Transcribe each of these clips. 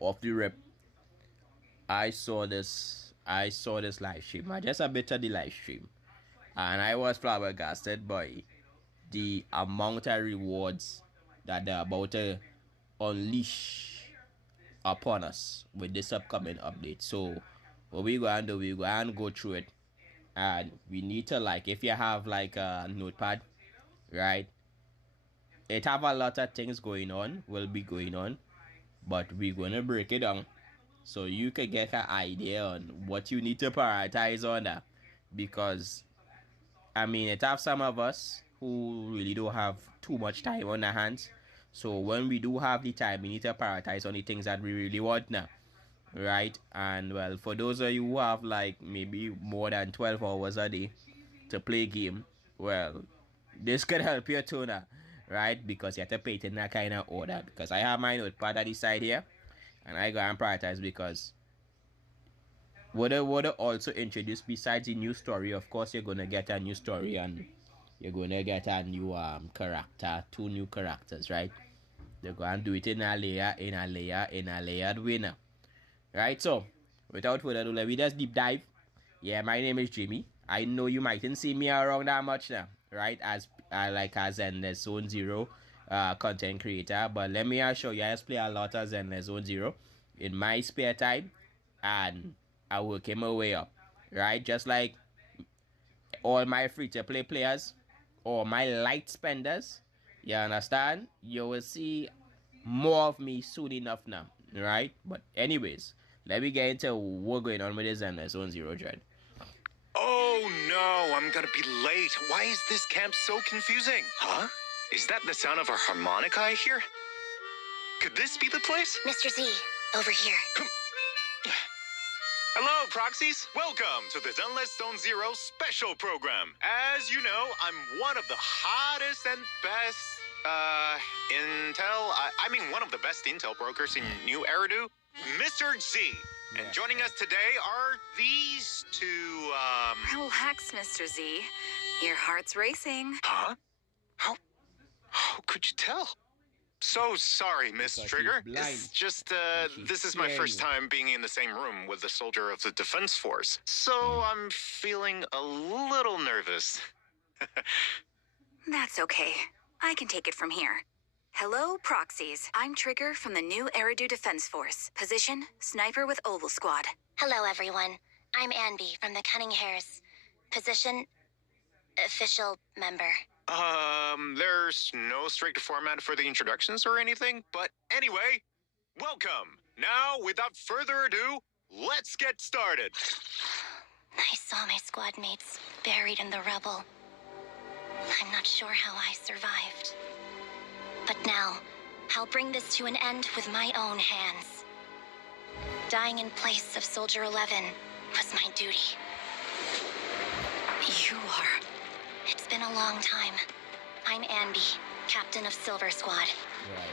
off the rip, I saw this live stream. I just a bit of the live stream, and I was flabbergasted by the amount of rewards that they're about to unleash upon us with this upcoming update. So what we going to do, we going to go through it, and we need to, like, if you have like a notepad, right, it have a lot of things going on, will be going on, but we're gonna break it down so you can get an idea on what you need to prioritize on that. Because I mean, it have some of us who really don't have too much time on their hands. So when we do have the time, we need to prioritize on the things that we really want now, right? And well, for those of you who have like maybe more than 12 hours a day to play game, well, this could help you too now, right? Because you have to pay it in that kind of order. Because I have my notepad at the side here, and I go and prioritize because what I would also introduce besides the new story, of course, you're gonna get a new story and you're gonna get a new character, two new characters, right? They're gonna do it in a layer, in a layered way now. Right, so without further ado, let me just deep dive. Yeah, my name is Jimmy. I know you mightn't see me around that much now, right? As as Zenless Zone Zero content creator, but let me assure you, I just play a lot of Zenless Zone Zero in my spare time, and I work my way up, right? Just like all my free to play players or my light spenders, you understand? You will see more of me soon enough now, right? But anyways, let me get into what's going on with this Zenless Zone Zero dread. Oh no, I'm gonna be late. Why is this camp so confusing? Huh? Is that the sound of a harmonica I hear? Could this be the place? Mr. Z, over here. Hello, proxies. Welcome to the Zenless Zone Zero special program. As you know, I'm one of the hottest and best, one of the best intel brokers in New Eridu, Mr. Z. And joining us today are these two, Relax, Mr. Z. Your heart's racing. Huh? How could you tell? So sorry, Miss Because Trigger. she's blind. It's just, She's this is my scaring first you. time being in the same room with a soldier of the Defense Force. So I'm feeling a little nervous. That's okay. I can take it from here. Hello, proxies. I'm Trigger from the new Eridu Defense Force. Position, Sniper with Oval Squad. Hello, everyone. I'm Anby from the Cunning Hares. Position, official member. There's no strict format for the introductions or anything, but anyway, welcome. Now, without further ado, let's get started. I saw my squad mates buried in the rubble. I'm not sure how I survived. But now, I'll bring this to an end with my own hands. Dying in place of Soldier 11 was my duty. You are... It's been a long time. I'm Anby, captain of Silver Squad. Right.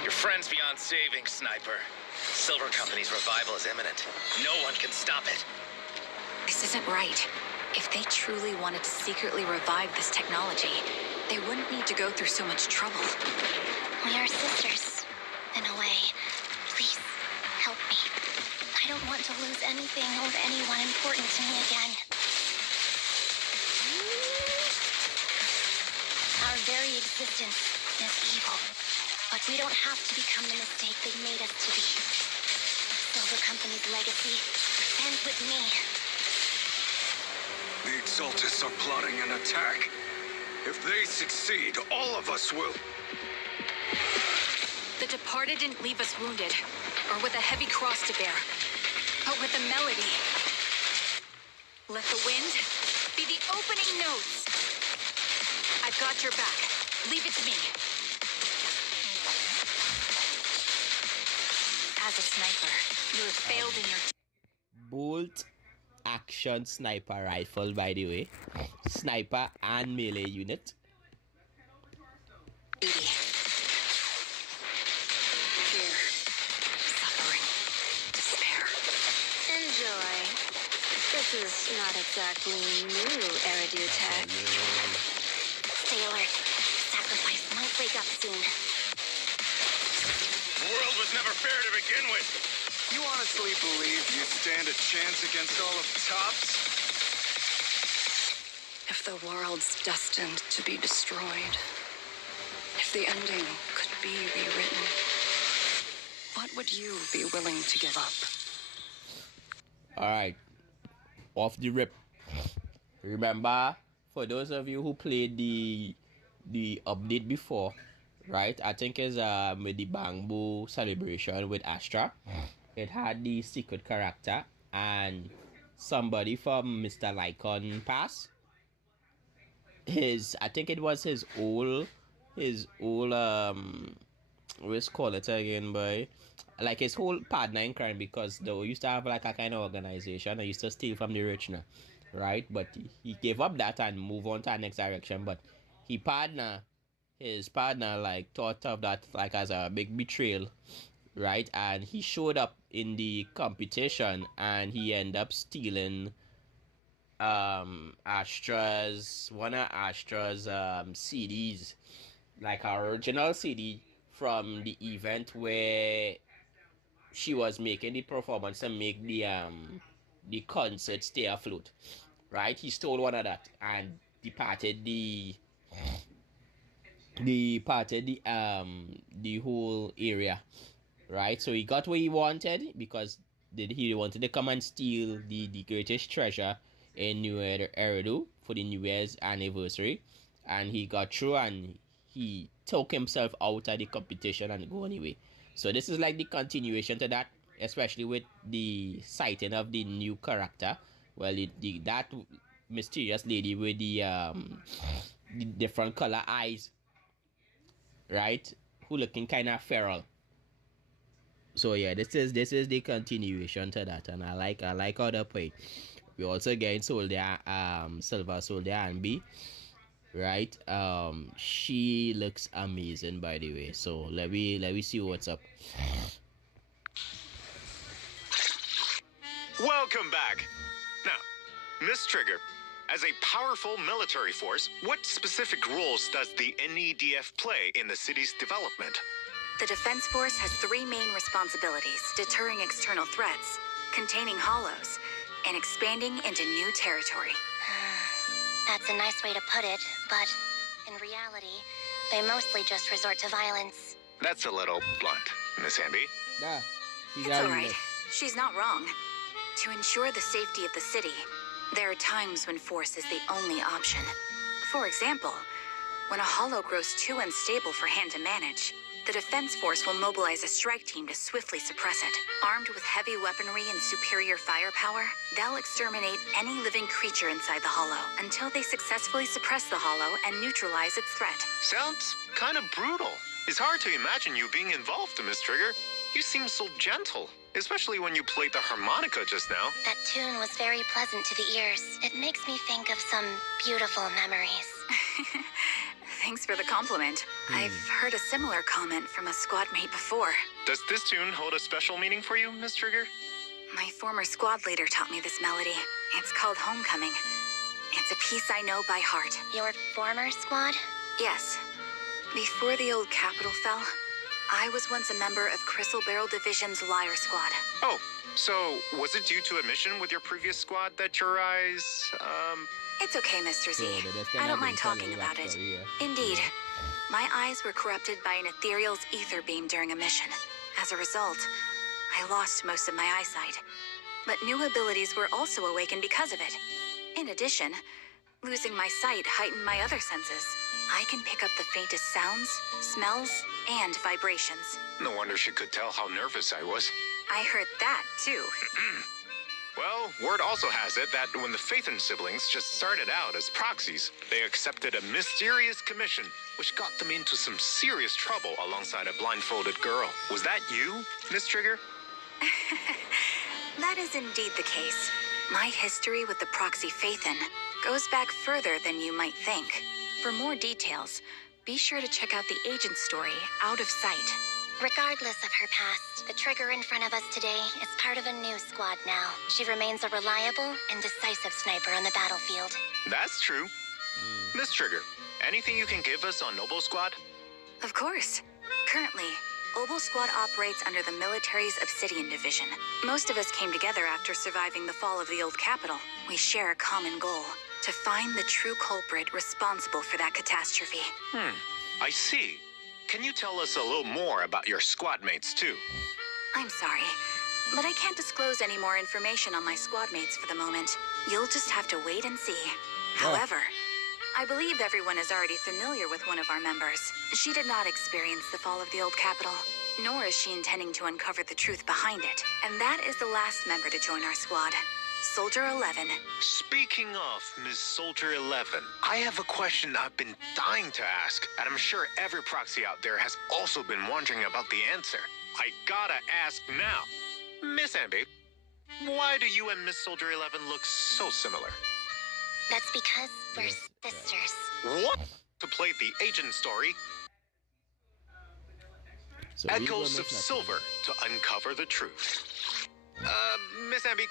Your friend's beyond saving, Sniper. Silver Company's revival is imminent. No one can stop it. This isn't right. If they truly wanted to secretly revive this technology, they wouldn't need to go through so much trouble. We are sisters, in a way. Please, help me. I don't want to lose anything or anyone important to me again. Our very existence is evil, but we don't have to become the mistake they made us to be. Silver Company's legacy ends with me. The Exaltus are plotting an attack. If they succeed, all of us will. The Departed didn't leave us wounded, or with a heavy cross to bear, but with a melody. Let the wind be the opening notes. I've got your back. Leave it to me. As a sniper, you have failed in your... Bolt action sniper rifle, by the way. Sniper and melee unit. duty. Fear, suffering, despair. Enjoy. This is not exactly new Eridu tech. Stay alert. Sacrifice might wake up soon. The world was never fair to begin with. You honestly believe you stand a chance against all of Tops? If the world's destined to be destroyed, if the ending could be rewritten, what would you be willing to give up? Alright, off the rip. Remember, for those of you who played the update before, right? I think it's with the Bamboo celebration with Astra. It had the secret character and somebody from Mr. Lycon Pass. I think it was his old let's call it again, boy. Like his whole partner in crime, because they used to have like a kind of organization that used to steal from the rich now, right? But he gave up that and moved on to the next direction. But his partner like thought of that like as a big betrayal, right? And he showed up in the competition and he ended up stealing one of Astra's CDs, like her original CD from the event where she was making the performance and make the concert stay afloat, right? He stole one of that and departed the whole area, right? So he got what he wanted because he wanted to come and steal the greatest treasure in New Eridu for the New Year's anniversary, and he got through and he took himself out of the competition and go anyway. So this is like the continuation to that, especially with the sighting of the new character. Well, that mysterious lady with the different color eyes, right? Who looking kind of feral. So yeah, this is the continuation to that, and I like how they play. We also getting Soldier, Silver Soldier and B, right? She looks amazing, by the way. So let me see what's up. Welcome back. Now, Miss Trigger, as a powerful military force, what specific roles does the NEDF play in the city's development? The Defense Force has three main responsibilities: deterring external threats, containing hollows, and expanding into new territory. That's a nice way to put it, but in reality, they mostly just resort to violence. That's a little blunt, Miss Amby. Yeah, It's alright. She's not wrong. To ensure the safety of the city, there are times when force is the only option. For example, when a hollow grows too unstable for hand to manage, the Defense Force will mobilize a strike team to swiftly suppress it. Armed with heavy weaponry and superior firepower, they'll exterminate any living creature inside the hollow until they successfully suppress the hollow and neutralize its threat. Sounds kind of brutal. It's hard to imagine you being involved, Miss Trigger. You seem so gentle, especially when you played the harmonica just now. That tune was very pleasant to the ears. It makes me think of some beautiful memories. Thanks for the compliment. I've heard a similar comment from a squad mate before. Does this tune hold a special meaning for you, Miss Trigger? My former squad leader taught me this melody. It's called Homecoming. It's a piece I know by heart. Your former squad? Yes. Before the old capital fell, I was once a member of Crystal Barrel Division's Liar Squad. Oh, so was it due to a mission with your previous squad that your eyes, It's okay, Mr. Z. I don't mind talking about it. Indeed. My eyes were corrupted by an ethereal's ether beam during a mission. As a result, I lost most of my eyesight. But new abilities were also awakened because of it. In addition, losing my sight heightened my other senses. I can pick up the faintest sounds, smells, and vibrations. No wonder she could tell how nervous I was. I heard that, too. Well, word also has it that when the Phaethon siblings just started out as proxies, they accepted a mysterious commission, which got them into some serious trouble alongside a blindfolded girl. Was that you, Miss Trigger? That is indeed the case. My history with the proxy Phaethon goes back further than you might think. For more details, be sure to check out the agent story, Out of Sight. Regardless of her past, the Trigger in front of us today is part of a new squad now. She remains a reliable and decisive sniper on the battlefield. That's true. Miss Trigger, anything you can give us on Noble Squad? Of course. Currently, Obel Squad operates under the military's Obsidian Division. Most of us came together after surviving the fall of the old capital. We share a common goal: to find the true culprit responsible for that catastrophe. I see. Can you tell us a little more about your squad mates, too? I'm sorry, but I can't disclose any more information on my squad mates for the moment. You'll just have to wait and see. However, I believe everyone is already familiar with one of our members. She did not experience the fall of the old capital, nor is she intending to uncover the truth behind it. And that is the last member to join our squad, Soldier 11. Speaking of Ms. Soldier 11, I have a question I've been dying to ask, and I'm sure every proxy out there has also been wondering about the answer. I gotta ask now. Miss Ambi, why do you and Miss Soldier 11 look so similar? That's because we're sisters. What? To play the agent story, So we gonna Echoes make of that Silver to uncover the truth. Miss Ambi,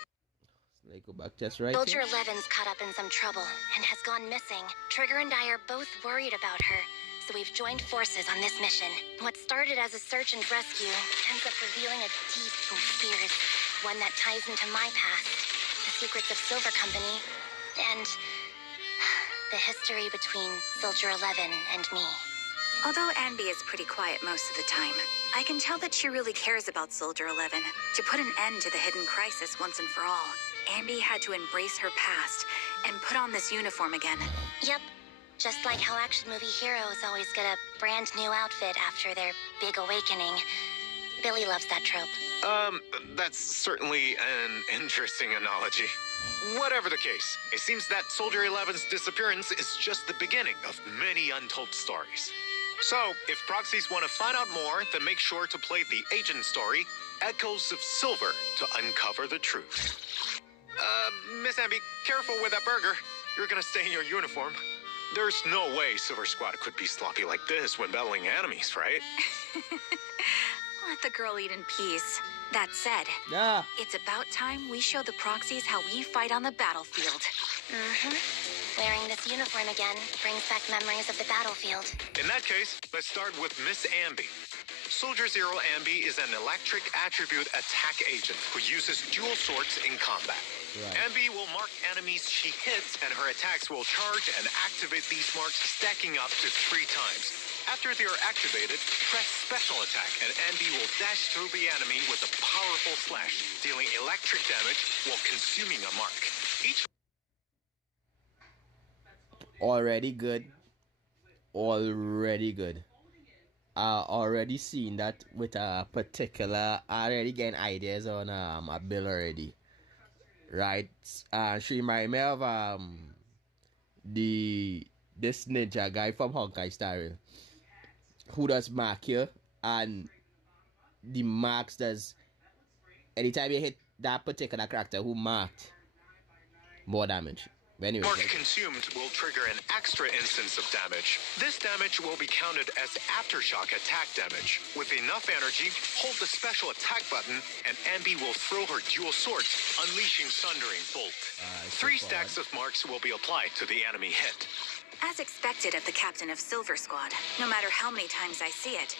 Let's go back just right Soldier here. 11's caught up in some trouble and has gone missing. Trigger and I are both worried about her, so we've joined forces on this mission. What started as a search and rescue ends up revealing a deep conspiracy, one that ties into my past, the secrets of Silver Company, and the history between Soldier 11 and me. Although Anby is pretty quiet most of the time, I can tell that she really cares about Soldier 11. To put an end to the hidden crisis once and for all, Anby had to embrace her past and put on this uniform again. Yep, just like how action movie heroes always get a brand new outfit after their big awakening. Billy loves that trope. that's certainly an interesting analogy. Whatever the case, it seems that Soldier 11's disappearance is just the beginning of many untold stories. So, if proxies want to find out more, then make sure to play the agent story, Echoes of Silver, to uncover the truth. Miss Ambi, careful with that burger. You're gonna stay in your uniform. There's no way Silver Squad could be sloppy like this when battling enemies, right? Let the girl eat in peace. That said, Yeah. it's about time we show the proxies how we fight on the battlefield. Wearing this uniform again brings back memories of the battlefield. In that case, let's start with Miss Ambi. Soldier Zero Ambi is an electric attribute attack agent who uses dual swords in combat. Right. Ambi will mark enemies she hits, and her attacks will charge and activate these marks, stacking up to 3 times. After they are activated, press special attack, and Ambi will dash through the enemy with a powerful slash, dealing electric damage while consuming a mark. Each Already good. Already good. Already seen that with a particular. Already getting ideas on a bill already. Right. She remind me of this ninja guy from Honkai Star Rail, who does mark here, and the marks does anytime you hit that particular character who marked, more damage. But anyway, mark consumed will trigger an extra instance of damage. This damage will be counted as aftershock attack damage. With enough energy, hold the special attack button, and Ambi will throw her dual swords, unleashing Sundering Bolt. 3 stacks of marks will be applied to the enemy hit. As expected of the captain of Silver Squad, no matter how many times I see it,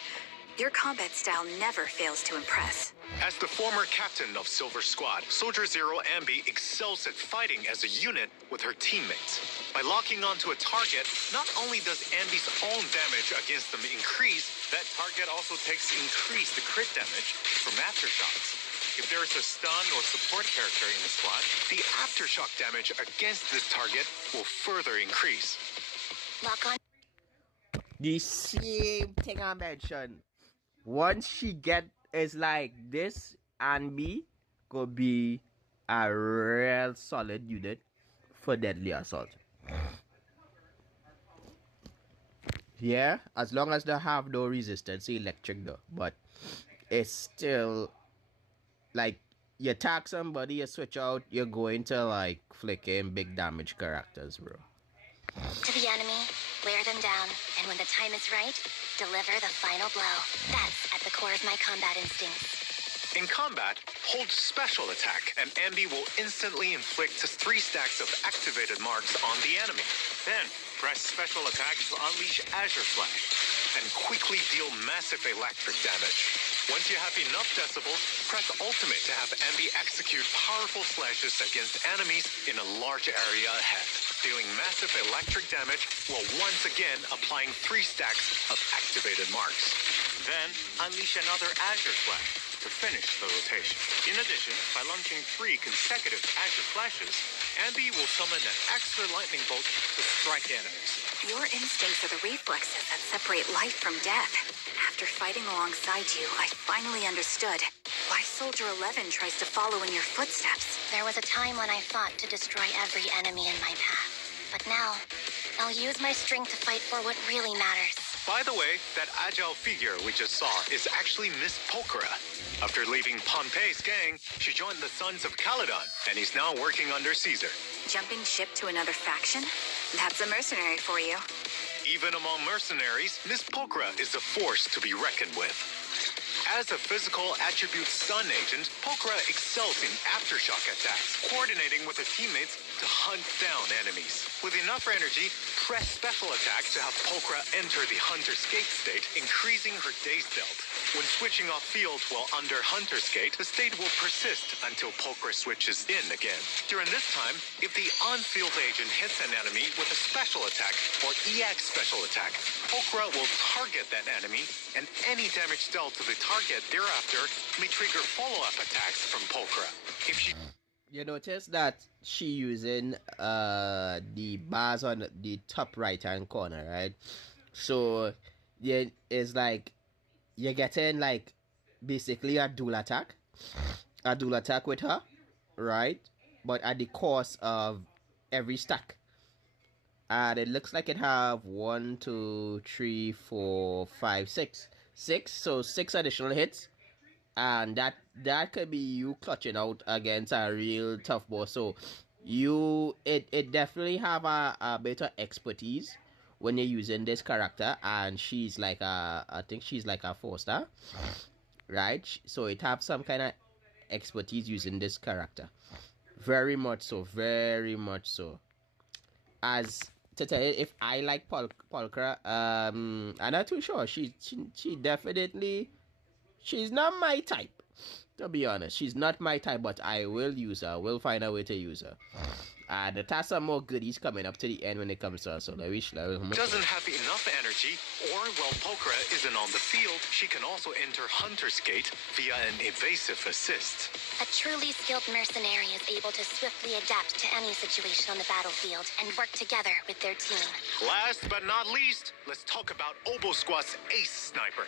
your combat style never fails to impress. As the former captain of Silver Squad, Soldier Zero Ambi excels at fighting as a unit with her teammates. By locking onto a target, not only does Ambi's own damage against them increase, that target also takes increased crit damage from aftershocks. If there is a stun or support character in the squad, the aftershock damage against this target will further increase. Lock on. the same thing I mentioned. Once she get is like this, and B could be a real solid unit for deadly assault. Yeah, as long as they have no resistance to electric though, but it's still like you attack somebody, you switch out, you're going to like flicking big damage characters, bro. To the enemy, wear them down, and when the time is right, deliver the final blow. That's at the core of my combat instincts. In combat, hold special attack, and Ambi will instantly inflict 3 stacks of activated marks on the enemy. Then, press special attack to unleash Azure Flash. and quickly deal massive electric damage. Once you have enough decibels, press ultimate to have Ambi execute powerful slashes against enemies in a large area ahead, dealing massive electric damage while once again applying 3 stacks of activated marks. Then, unleash another Azure Flash to finish the rotation. In addition, by launching 3 consecutive Azure Flashes, Ambi will summon an extra lightning bolt to strike enemies. Your instincts are the reflexes that separate life from death. After fighting alongside you, I finally understood why Soldier 11 tries to follow in your footsteps. There was a time when I fought to destroy every enemy in my path. But now, I'll use my strength to fight for what really matters. By the way, that agile figure we just saw is actually Miss Pokora. After leaving Pompey's gang, she joined the Sons of Caledon and is now working under Caesar. Jumping ship to another faction? That's a mercenary for you. Even among mercenaries, Miss Pokora is a force to be reckoned with. As a physical attribute stun agent, Pokora excels in aftershock attacks, coordinating with her teammates to hunt down enemies. With enough energy, press special attack to have Pokora enter the Hunter's Gate state, increasing her day's dealt. When switching off field while under Hunter's Gate, the state will persist until Pokora switches in again. During this time, if the on-field agent hits an enemy with a special attack or EX special attack, Pokora will target that enemy, and any damage dealt to the target thereafter may trigger follow-up attacks from Pokora. If she... You notice that she using the bars on the top right hand corner, right? So yeah, it's like you're getting like basically a dual attack with her, right? But at the cost of every stack. And it looks like it have 1, 2, 3, 4, 5, 6. 6, so 6 additional hits. And that could be you clutching out against a real tough boss. So it definitely have a better expertise when you're using this character, and she's like I think she's like a 4-star, right? So it have some kind of expertise using this character. Very much so. As to tell you, if I like Pulchra, I'm not too sure. She definitely, she's not my type, to be honest. She's not my type, but I will use her. We'll find a way to use her. And it has some more goodies coming up to the end when it comes to her. So doesn't have enough energy, or while Pokora isn't on the field, she can also enter Hunter's Gate via an evasive assist. A truly skilled mercenary is able to swiftly adapt to any situation on the battlefield and work together with their team. Last but not least, let's talk about Obo Squad's ace sniper,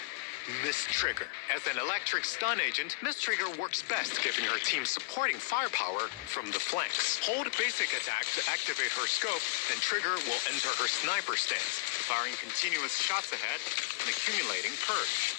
Miss Trigger. As an electric stun agent, Miss Trigger works best giving her team supporting firepower from the flanks. Hold basic attack to activate her scope, and Trigger will enter her sniper stance, firing continuous shots ahead and accumulating purge.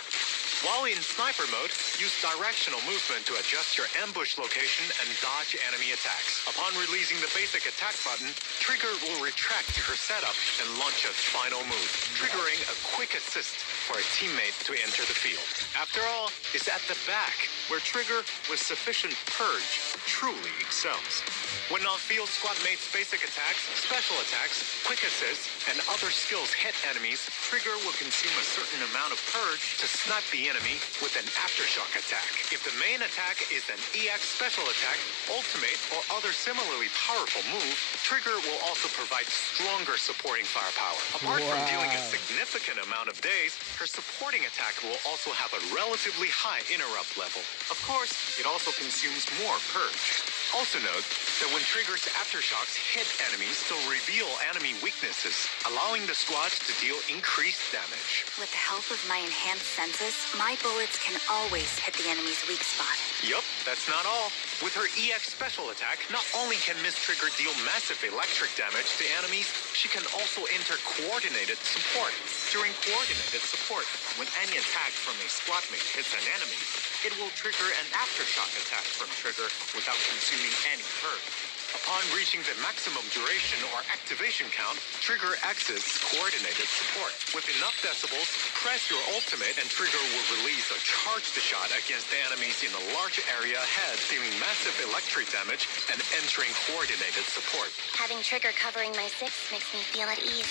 While in sniper mode, use directional movement to adjust your ambush location and dodge enemy attacks. Upon releasing the basic attack button, Trigger will retract to her setup and launch a final move, triggering a quick assist for a teammate to enter the field. After all, it's at the back where Trigger, with sufficient purge, truly excels. When on-field squad mates' basic attacks, special attacks, quick assists, and other skills hit enemies, Trigger will consume a certain amount of purge to snipe the enemy with an aftershock attack. If the main attack is an EX special attack, ultimate, or other similarly powerful move, Trigger will also provide stronger supporting firepower. Apart from dealing a significant amount of days, her supporting attack will also have a relatively high interrupt level. Of course, it also consumes more purge. Also note that when Trigger's aftershocks hit enemies, they'll reveal enemy weaknesses, allowing the squads to deal increased damage. With the help of my enhanced senses, my bullets can always hit the enemy's weak spot. Yup, that's not all. With her EX special attack, not only can Miss Trigger deal massive electric damage to enemies, she can also enter coordinated support. During coordinated support, when any attack from a squad mate hits an enemy, it will trigger an aftershock attack from Trigger without consuming any purge. Upon reaching the maximum duration or activation count, Trigger exits coordinated support. With enough decibels, press your ultimate and Trigger will release a charged shot against the enemies in a large area ahead, dealing massive electric damage and entering coordinated support. Having Trigger covering my 6 makes me feel at ease.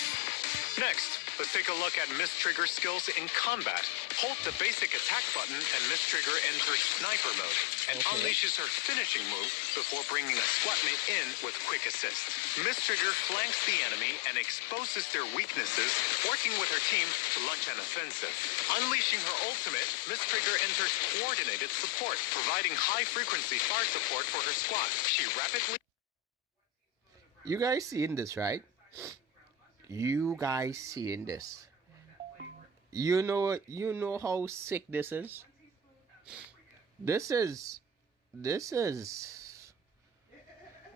Next, let's take a look at Miss Trigger's skills in combat. Hold the basic attack button and Miss Trigger enters sniper mode and unleashes her finishing move before bringing a squad mate in with quick assist. Miss Trigger flanks the enemy and exposes their weaknesses, working with her team to launch an offensive. Unleashing her ultimate, Miss Trigger enters coordinated support, providing high-frequency fire support for her squad. She rapidly... You guys seeing this, right? You guys seeing this? You know how sick this is? This is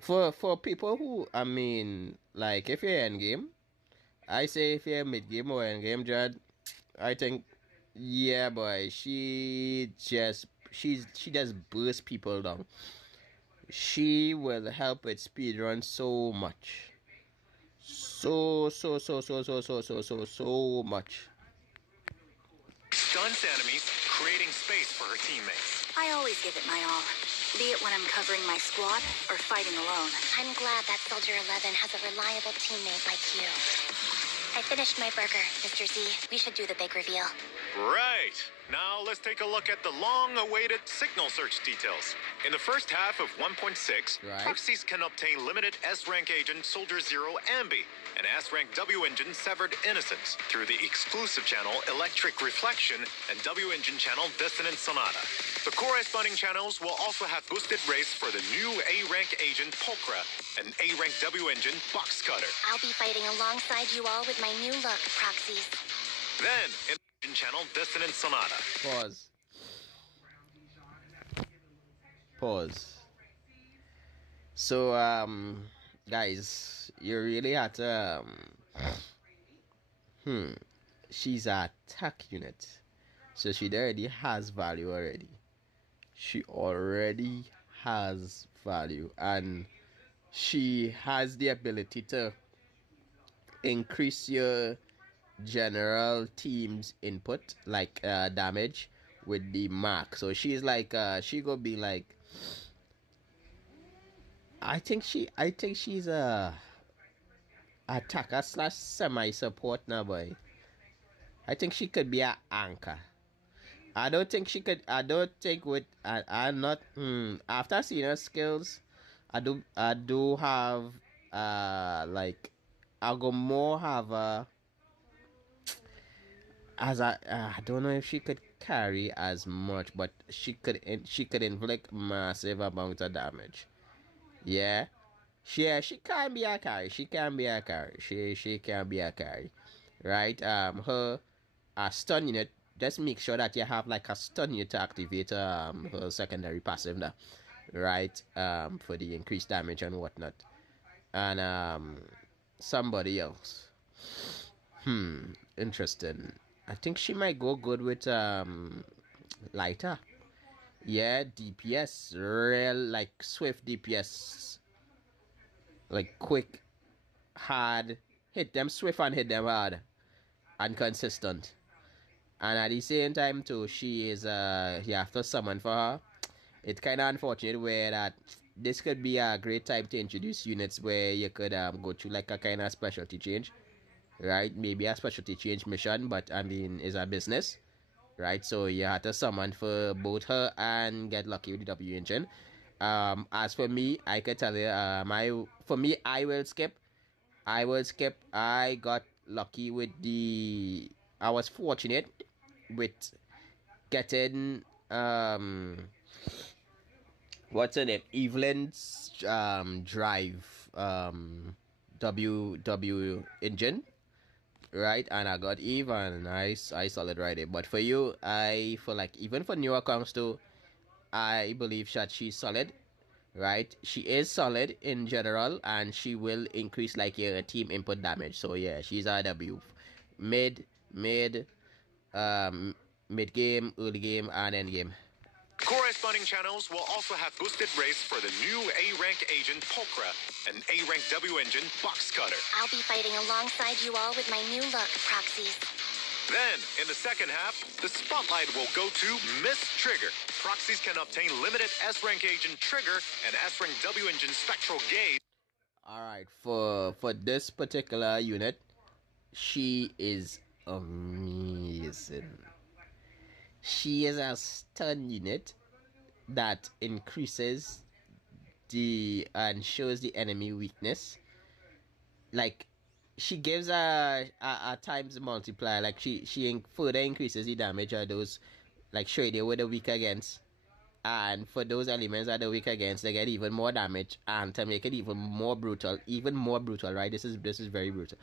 for people who, I mean, like, if you're in game, I say if you're mid game or in game, Judd, I think, yeah, boy, she just bursts people down. She will help with speedrun so much. So much. Stuns enemies, creating space for her teammates. I always give it my all, be it when I'm covering my squad or fighting alone. I'm glad that Soldier 11 has a reliable teammate like you. I finished my burger, Mr. Z. We should do the big reveal. Right. Now let's take a look at the long-awaited signal search details. In the first half of 1.6, proxies can obtain limited S-rank agent Soldier Zero Ambi and S-rank W engine Severed Innocence through the exclusive channel Electric Reflection and W engine channel Dissonant Sonata. The corresponding channels will also have boosted race for the new A-rank agent Pulcra and A-rank W engine Box Cutter. I'll be fighting alongside you all with my new look, proxies. Then, in channel Dissonant Sonata. Pause. So, guys, you really had to, she's a attack unit. So she already has value already. She already has value. And she has the ability to increase your general team's input, like damage, with the mark. So she's like, she gonna be like, I think she's a attacker slash semi support now, boy. I think she could be an anchor. I don't think she could. I don't think with. I'm not. After seeing her skills, I do have. Like, I go more have a. As I don't know if she could carry as much, but she could inflict massive amount of damage. Yeah. She can be a carry. She can be a carry. She can be a carry. Right? Her stun unit, just make sure that you have like a stun unit to activate her secondary passive now. Right? For the increased damage and whatnot. And somebody else. Interesting. I think she might go good with lighter. Yeah, DPS. Real, like, swift DPS. Like, quick, hard. Hit them swift and hit them hard. And consistent. And at the same time, too, she is, you have to summon for her. It's kind of unfortunate where that this could be a great time to introduce units where you could go through, like, a kind of specialty change. Right? Maybe a specialty change mission, but, I mean, it's a business. Right, so you have to summon for both her and get lucky with the W engine. As for me, I could tell you, I will skip. I got lucky with I was fortunate with getting what's her name? Evelyn's drive W engine. Right, and I got Eve and I solid right it. But for you, I feel like even for new accounts too, I believe that she's solid. Right, she is solid in general, and she will increase like your team input damage. So yeah, she's a W. Mid game, early game, and end game. Corresponding channels will also have boosted race for the new A-rank agent Pulcra and A-rank W engine Box Cutter. I'll be fighting alongside you all with my new look, proxies. Then, in the second half, the spotlight will go to Miss Trigger. Proxies can obtain limited S-rank agent Trigger and S-rank W engine Spectral Gaze. Alright, for this particular unit, she is amazing. She is a stun unit that increases the and shows the enemy weakness. Like she gives a times multiplier. Like she further increases the damage of those, like show you they were the weak against. And for those elements that are weak against, they get even more damage. And to make it even more brutal, right? This is very brutal.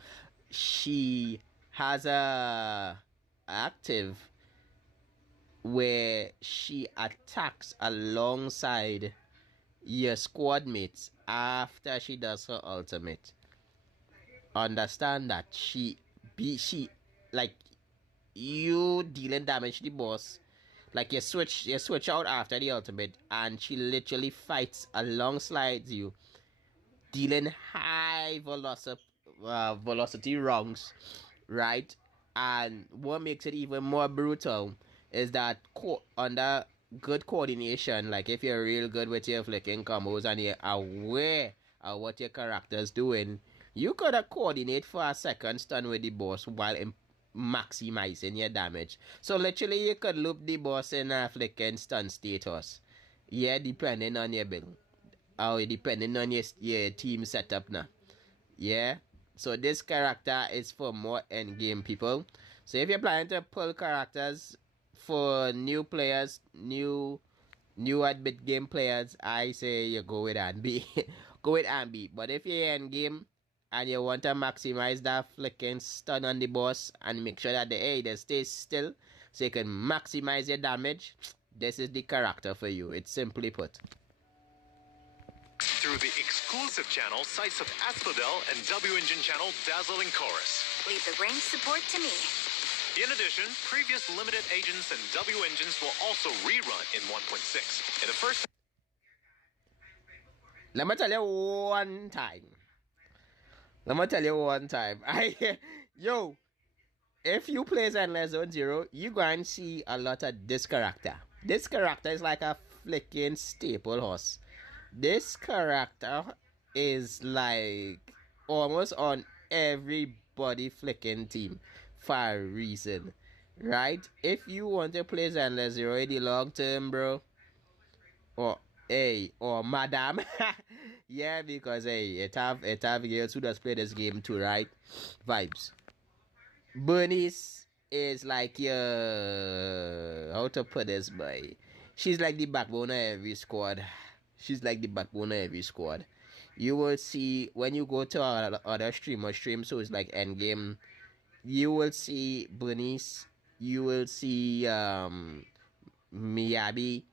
She has a active where she attacks alongside your squad mates after she does her ultimate. Understand that she like you dealing damage to the boss, like you switch out after the ultimate, and she literally fights alongside you, dealing high velocity rounds, right? And what makes it even more brutal is that under good coordination, like if you're real good with your flicking combos and you're aware of what your character's doing, you could have coordinate for a second stun with the boss while maximizing your damage. So literally you could loop the boss in a flicking stun status. Yeah, depending on your build. Or depending on your team setup now. Yeah. So this character is for more end game people. So if you're planning to pull characters for new players, new at mid game players, I say you go with Anbi. Go with Anbi. But if you're end game and you want to maximize that flicking stun on the boss and make sure that they stay still so you can maximize your damage, this is the character for you. It's simply put. Through the exclusive channel, sites of Asphodel and W Engine channel Dazzle and Chorus. Leave the range support to me. In addition, previous limited agents and W engines will also rerun in 1.6. In the first... Let me tell you one time. Yo, if you play Zenless Zone Zero, you go and see a lot of this character. This character is like a flicking staple horse. This character is like almost on everybody flicking team for a reason, right? If you want to play Zenless Zero in the long term, bro, or madam, yeah, because it have girls who does play this game too, right? Vibes. Bernice is like your, how to put this, boy? She's like the backbone of every squad. You will see when you go to other stream, so it's like endgame. You will see Bernice. You will see Miyabi.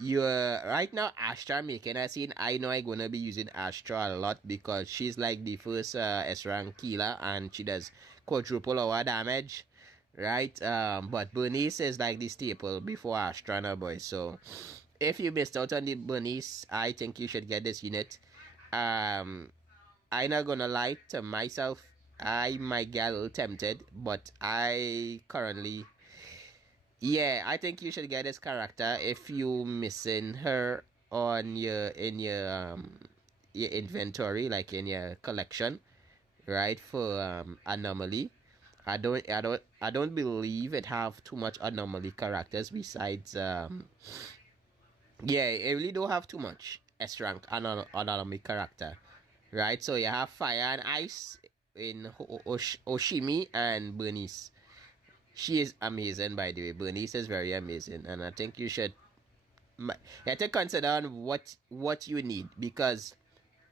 You're right now Astra making a scene. I know I'm gonna be using Astra a lot because she's like the first S rank killer and she does quadruple our damage, right? But Bernice is like the staple before Astra now, boy. So if you missed out on the Bernice, I think you should get this unit. I'm not gonna lie to myself, I might get a little tempted, but I currently, yeah, I think you should get this character if you missing her on your inventory, like in your collection, right? For anomaly. I don't believe it have too much anomaly characters besides yeah, it really don't have too much S rank anomaly character, right? So you have fire and ice in Oshimi and Bernice. She is amazing, by the way. Bernice is very amazing, and I think you should have to consider on what you need, because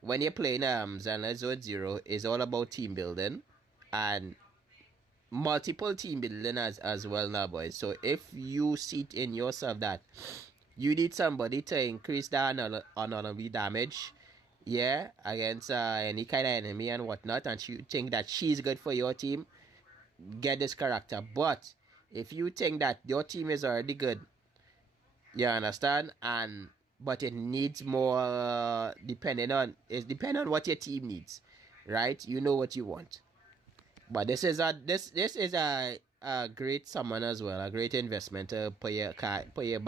when you're playing Zenless Zone Zero, is all about team building and multiple team building as well now, boys. So if you see it in yourself that you need somebody to increase the anomaly damage, yeah, against any kind of enemy and whatnot, and you think that she's good for your team, get this character. But if you think that your team is already good, you understand, and but it needs more, depending on what your team needs, right? You know what you want. But this is a great summon as well, a great investment to put your your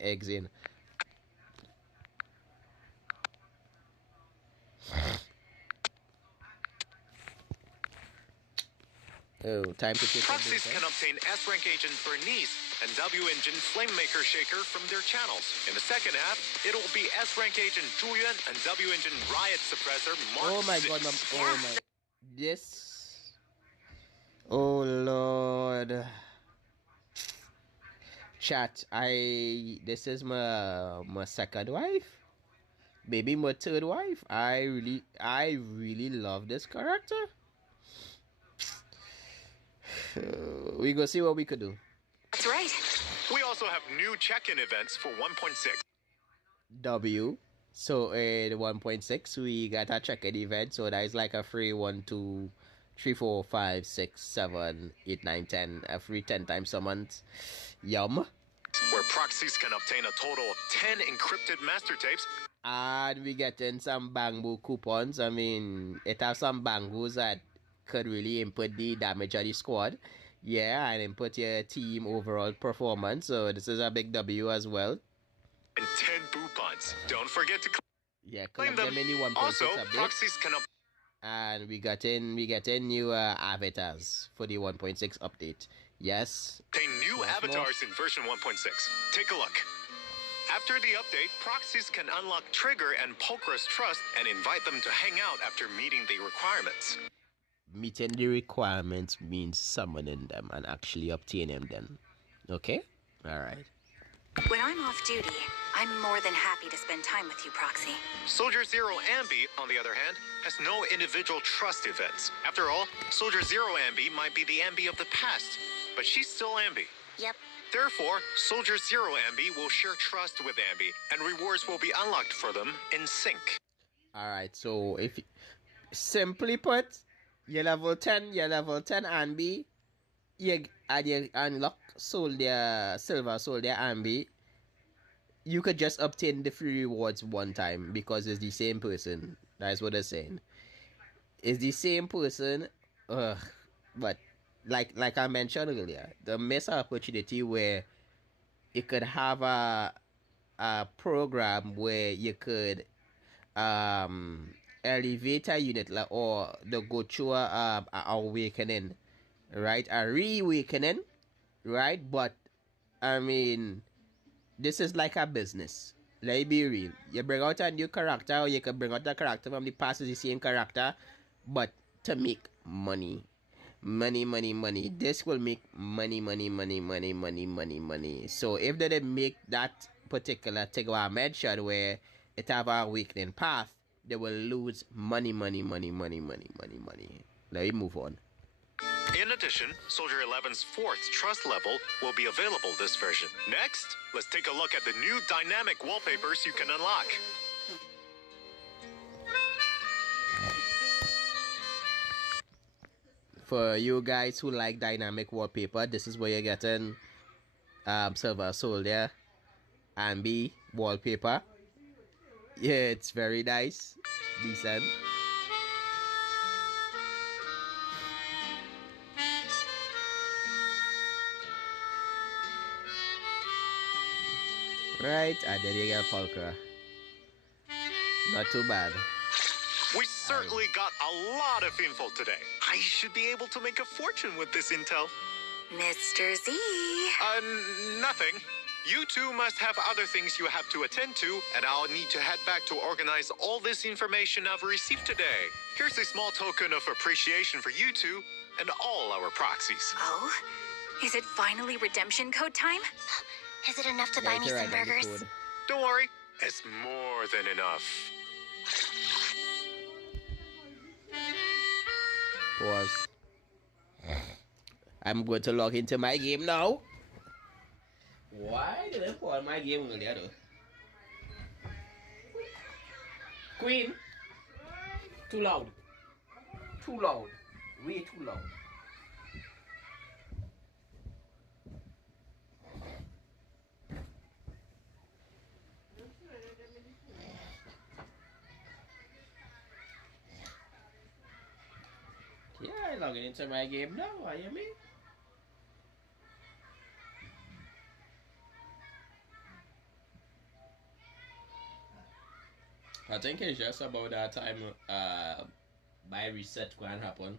eggs in. Oh, time to take a Proxies break. can obtain S-Rank Agent Bernice and W-Engine Flamemaker Shaker from their channels. In the second half, it'll be S-Rank Agent Zhuyuan and W-Engine Riot Suppressor Mark Oh my 6. god, oh my. This. Oh lord. Chat, this is my second wife. Maybe my third wife. I really love this character. We go see what we could do. That's right. We also have new check-in events for 1.6. W. So the 1.6, we got a check-in event. So that is like a free 1, 2, 3, 4, 5, 6, 7, 8, 9, 10. A free 10 times a month. Yum. Where proxies can obtain a total of 10 encrypted master tapes. And we getting some bamboo coupons. I mean, it has some bamboos that could really input the damage of the squad. Yeah, and input your team overall performance. So this is a big W as well. And 10 boopons. Don't forget to claim them in the 1.6 also, update. proxies can And we got in new avatars for the 1.6 update. Yes. obtain new avatars in version 1.6. Take a look. After the update, proxies can unlock Trigger and Pulchris Trust and invite them to hang out after meeting the requirements. Meeting the requirements means summoning them and actually obtaining them. Okay? Alright. When I'm off duty, I'm more than happy to spend time with you, Proxy. Soldier Zero Ambi, on the other hand, has no individual trust events. After all, Soldier Zero Ambi might be the Ambi of the past, but she's still Ambi. Yep. Therefore, Soldier Zero Ambi will share trust with Ambi, and rewards will be unlocked for them in sync. Alright, so if simply put, you're level 10 Ambi, you unlock Silver Soldier Ambi, you could just obtain the free rewards one time because it's the same person. That's what they're saying. It's the same person, but like I mentioned earlier, the missed opportunity where you could have a program where you could elevate a unit or the go through a awakening, right? A reawakening, right? But I mean, this is like a business. Let's be real. You bring out a new character, or you can bring out a character from the past is the same character, but to make money. Money. This will make money. So if they didn't make that particular thing or a mention where it have a awakening path, they will lose money. Let me move on. In addition, Soldier 11's 4th trust level will be available this version. Next, let's take a look at the new dynamic wallpapers you can unlock. For you guys who like dynamic wallpaper, this is where you're getting Silver Soldier Ambi wallpaper. Yeah, it's very nice, decent. Right, and then you get Pulchra. Not too bad. We certainly got a lot of info today. I should be able to make a fortune with this intel. Mr. Z. Nothing. You two must have other things you have to attend to, and I'll need to head back to organize all this information I've received today. Here's a small token of appreciation for you two and all our proxies. Oh? Is it finally redemption code time? Is it enough to buy me some burgers? Don't worry, it's more than enough. Pause. I'm going to log into my game now. Why did I pause my game earlier though? Queen? Too loud. Too loud. Way too loud. Yeah, I'm logging into my game now, are you me? I think it's just about that time my reset can happen.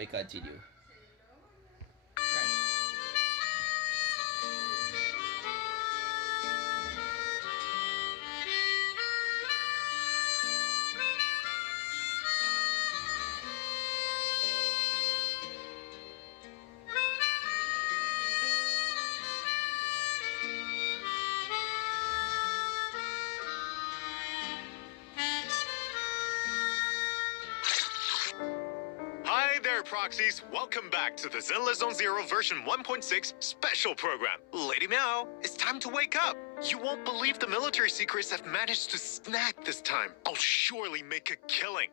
we continue. Hi there, Proxies. Welcome back to the Zenless Zone Zero version 1.6 special program. Lady Meow, it's time to wake up. You won't believe the military secrets I've managed to snag this time. I'll surely make a killing.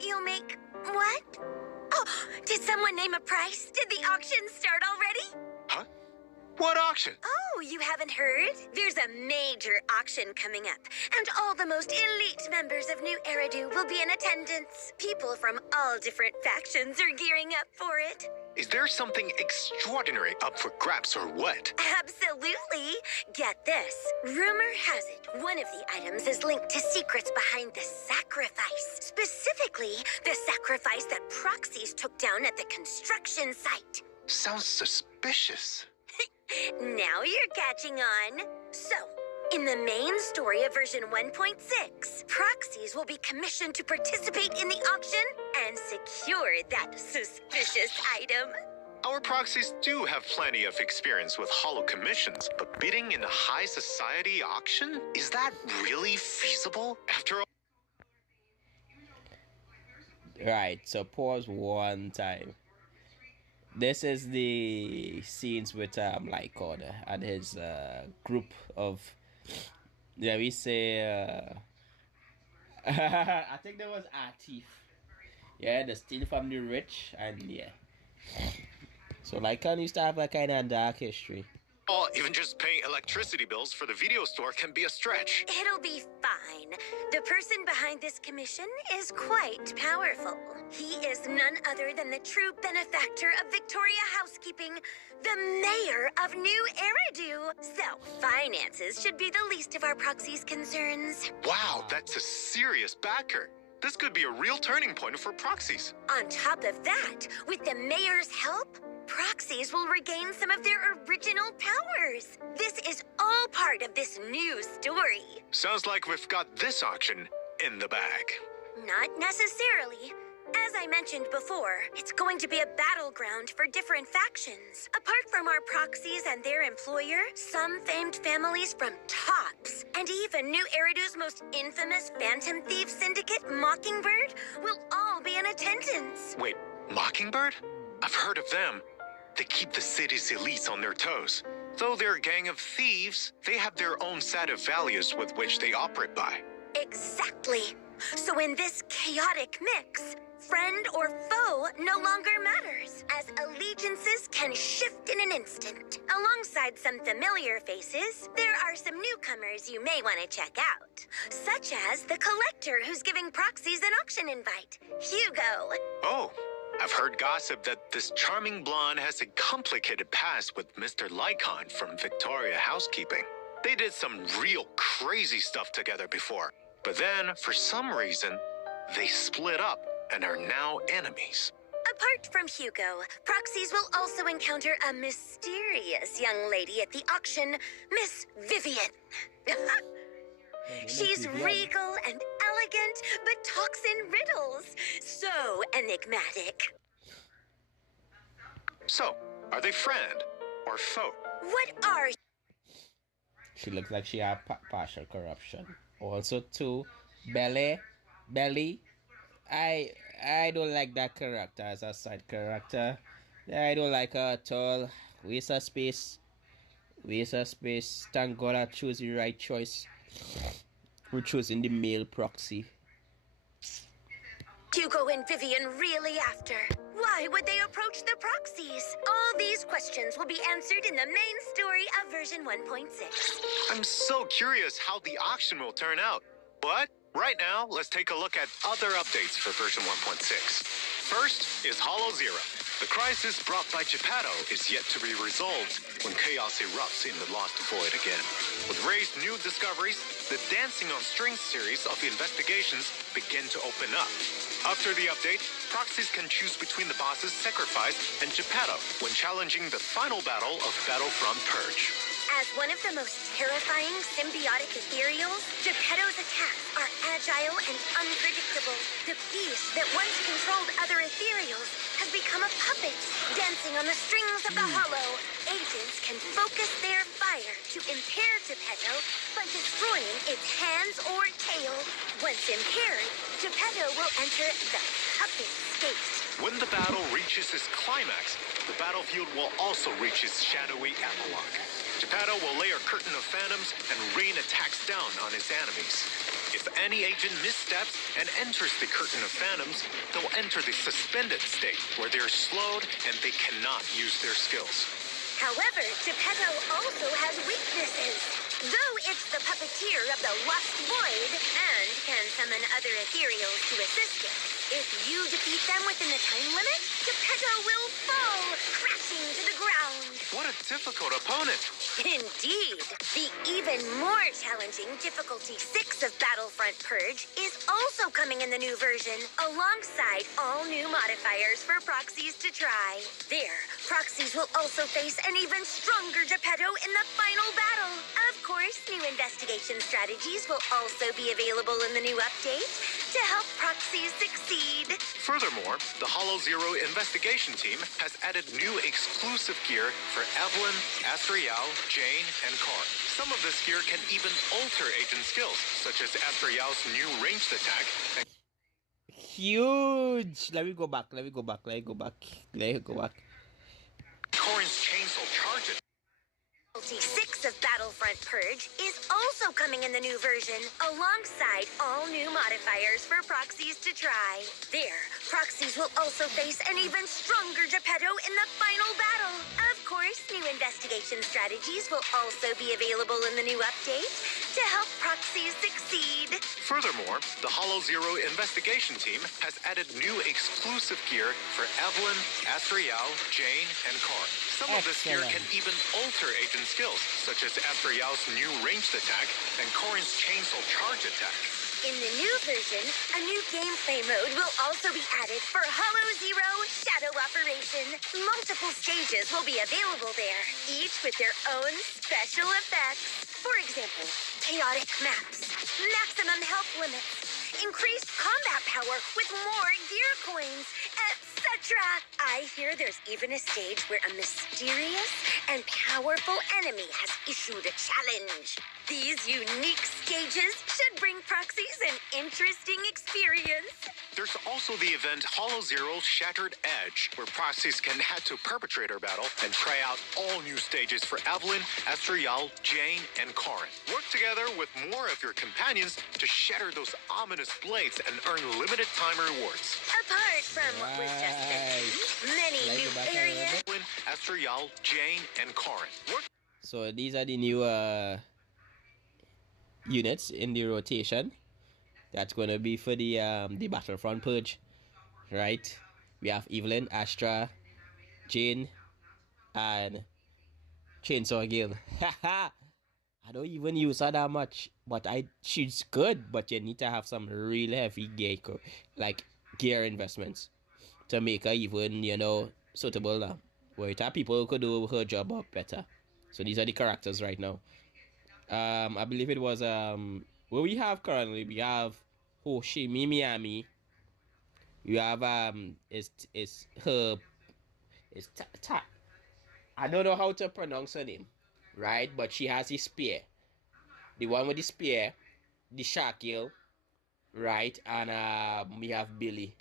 You'll make what? Oh, did someone name a price? Did the auction start already? Huh? What auction? Oh, you haven't heard? There's a major auction coming up, and all the most elite members of New Eridu will be in attendance. People from all different factions are gearing up for it. Is there something extraordinary up for grabs or what? Absolutely. Get this. Rumor has it, one of the items is linked to secrets behind the sacrifice. Specifically, the sacrifice that Proxies took down at the construction site. Sounds suspicious. Now you're catching on. So, in the main story of version 1.6, Proxies will be commissioned to participate in the auction and secure that suspicious item. Our Proxies do have plenty of experience with hollow commissions, but bidding in a high society auction? Is that really feasible? After all, Right, so pause one time. This is the scenes with Lycon and his group of, yeah, we say I think there was Atif. Yeah, the steal from the rich, and yeah. So Lycon used to have a kind of dark history. even just paying electricity bills for the video store can be a stretch. It'll be fine. The person behind this commission is quite powerful. He is none other than the true benefactor of Victoria Housekeeping, the mayor of New Eridu. So, finances should be the least of our proxy's concerns. Wow, that's a serious backer. This could be a real turning point for proxies. On top of that, with the mayor's help, proxies will regain some of their original powers. This is all part of this new story. Sounds like we've got this auction in the bag. Not necessarily. As I mentioned before, it's going to be a battleground for different factions. Apart from our proxies and their employer, some famed families from Tops, and even New Eridu's most infamous Phantom Thief Syndicate, Mockingbird, will all be in attendance. Wait, Mockingbird? I've heard of them. They keep the city's elites on their toes. Though they're a gang of thieves, they have their own set of values with which they operate by. Exactly. So in this chaotic mix, friend or foe no longer matters, as allegiances can shift in an instant. Alongside some familiar faces, there are some newcomers you may want to check out, such as the collector who's giving proxies an auction invite, Hugo. Oh, I've heard gossip that this charming blonde has a complicated past with Mr. Lycon from Victoria Housekeeping. They did some real crazy stuff together before, but then, for some reason, they split up and are now enemies. Apart from Hugo, proxies will also encounter a mysterious young lady at the auction, Miss Vivian. She's regal and elegant, but talks in riddles. So enigmatic. So, are they friend or foe? What are She looks like she had partial corruption. Also, too, Belly. I don't like that character as a side character. I don't like her at all. Waste of space. Thank God I chose the right choice. We're choosing the male proxy. Hugo and Vivian really after? Why would they approach the proxies? All these questions will be answered in the main story of version 1.6. I'm so curious how the auction will turn out. But right now, let's take a look at other updates for version 1.6. First is Hollow Zero. The crisis brought by Geppetto is yet to be resolved when chaos erupts in the Lost Void again. With Ray's new discoveries, the Dancing on Strings series of investigations begin to open up. After the update, proxies can choose between the boss's Sacrifice and Geppetto when challenging the final battle of Battlefront Purge. As one of the most terrifying symbiotic ethereals, Geppetto's attacks are agile and unpredictable. The beast that once controlled other ethereals has become a puppet, dancing on the strings of the hollow. Agents can focus their fire to impair Geppetto by destroying its hands or tail. Once impaired, Geppetto will enter the puppet state. When the battle reaches its climax, the battlefield will also reach its shadowy epilogue. Geppetto will lay a curtain of phantoms and rain attacks down on his enemies. If any agent missteps and enters the curtain of phantoms, they'll enter the suspended state where they're slowed and they cannot use their skills. However, Geppetto also has weaknesses. Though it's the puppeteer of the Lost Void and can summon other ethereals to assist it, if you defeat them within the time limit, Geppetto will fall, crashing to the ground. What a difficult opponent! Indeed. The even more challenging Difficulty 6 of Battlefront Purge is also coming in the new version, alongside all new modifiers for proxies to try. There, proxies will also face an even stronger Geppetto in the final battle. Of course, new investigation strategies will also be available in the new update to help proxies succeed. Furthermore, the Hollow Zero investigation team has added new exclusive gear for Evelyn, Astriel, Jane, and Car. Some of this gear can even alter agent skills, such as Astriel's new ranged attack. Huge! Let me go back. Corin's chainsaw charge attack. Difficulty 6 of Battlefront Purge is also coming in the new version, alongside all new modifiers for proxies to try. There, proxies will also face an even stronger Geppetto in the final battle. Of course, new investigation strategies will also be available in the new update to help proxies succeed. Furthermore, the Hollow Zero investigation team has added new exclusive gear for Evelyn, Astriel, Jane, and Car. Some of this gear can even alter agent skills, such as Astriel's new ranged attack and Corin's chainsaw charge attack. In the new version, a new gameplay mode will also be added for Hollow Zero Shadow Operation. Multiple stages will be available there, each with their own special effects. For example, chaotic maps, maximum health limits, increased combat power with more gear coins, etc. I hear there's even a stage where a mysterious and powerful enemy has issued a challenge. These unique stages should bring proxies an interesting experience. There's also the event Hollow Zero Shattered Edge, where proxies can head to Perpetrator Battle and try out all new stages for Evelyn, Astriel, Jane, and Corin. Work together with more of your companions to shatter those ominous blades and earn limited time rewards. Apart from what was just mentioned, many new areas. Evelyn, Astriel, Jane, and Corin. So these are the new units in the rotation. That's gonna be for the Battlefront Purge, right? We have Evelyn, Astra, Jane, and Chainsaw Gale. I don't even use her that much, but she's good. But you need to have some real heavy gear investments to make her even, suitable now. Where people who could do her job up better. So these are the characters right now. I believe it was what we have currently. We have Hoshimi Miami. You have I don't know how to pronounce her name, right? But she has the spear, the one with the spear, the Shaquille, right? And we have Billy.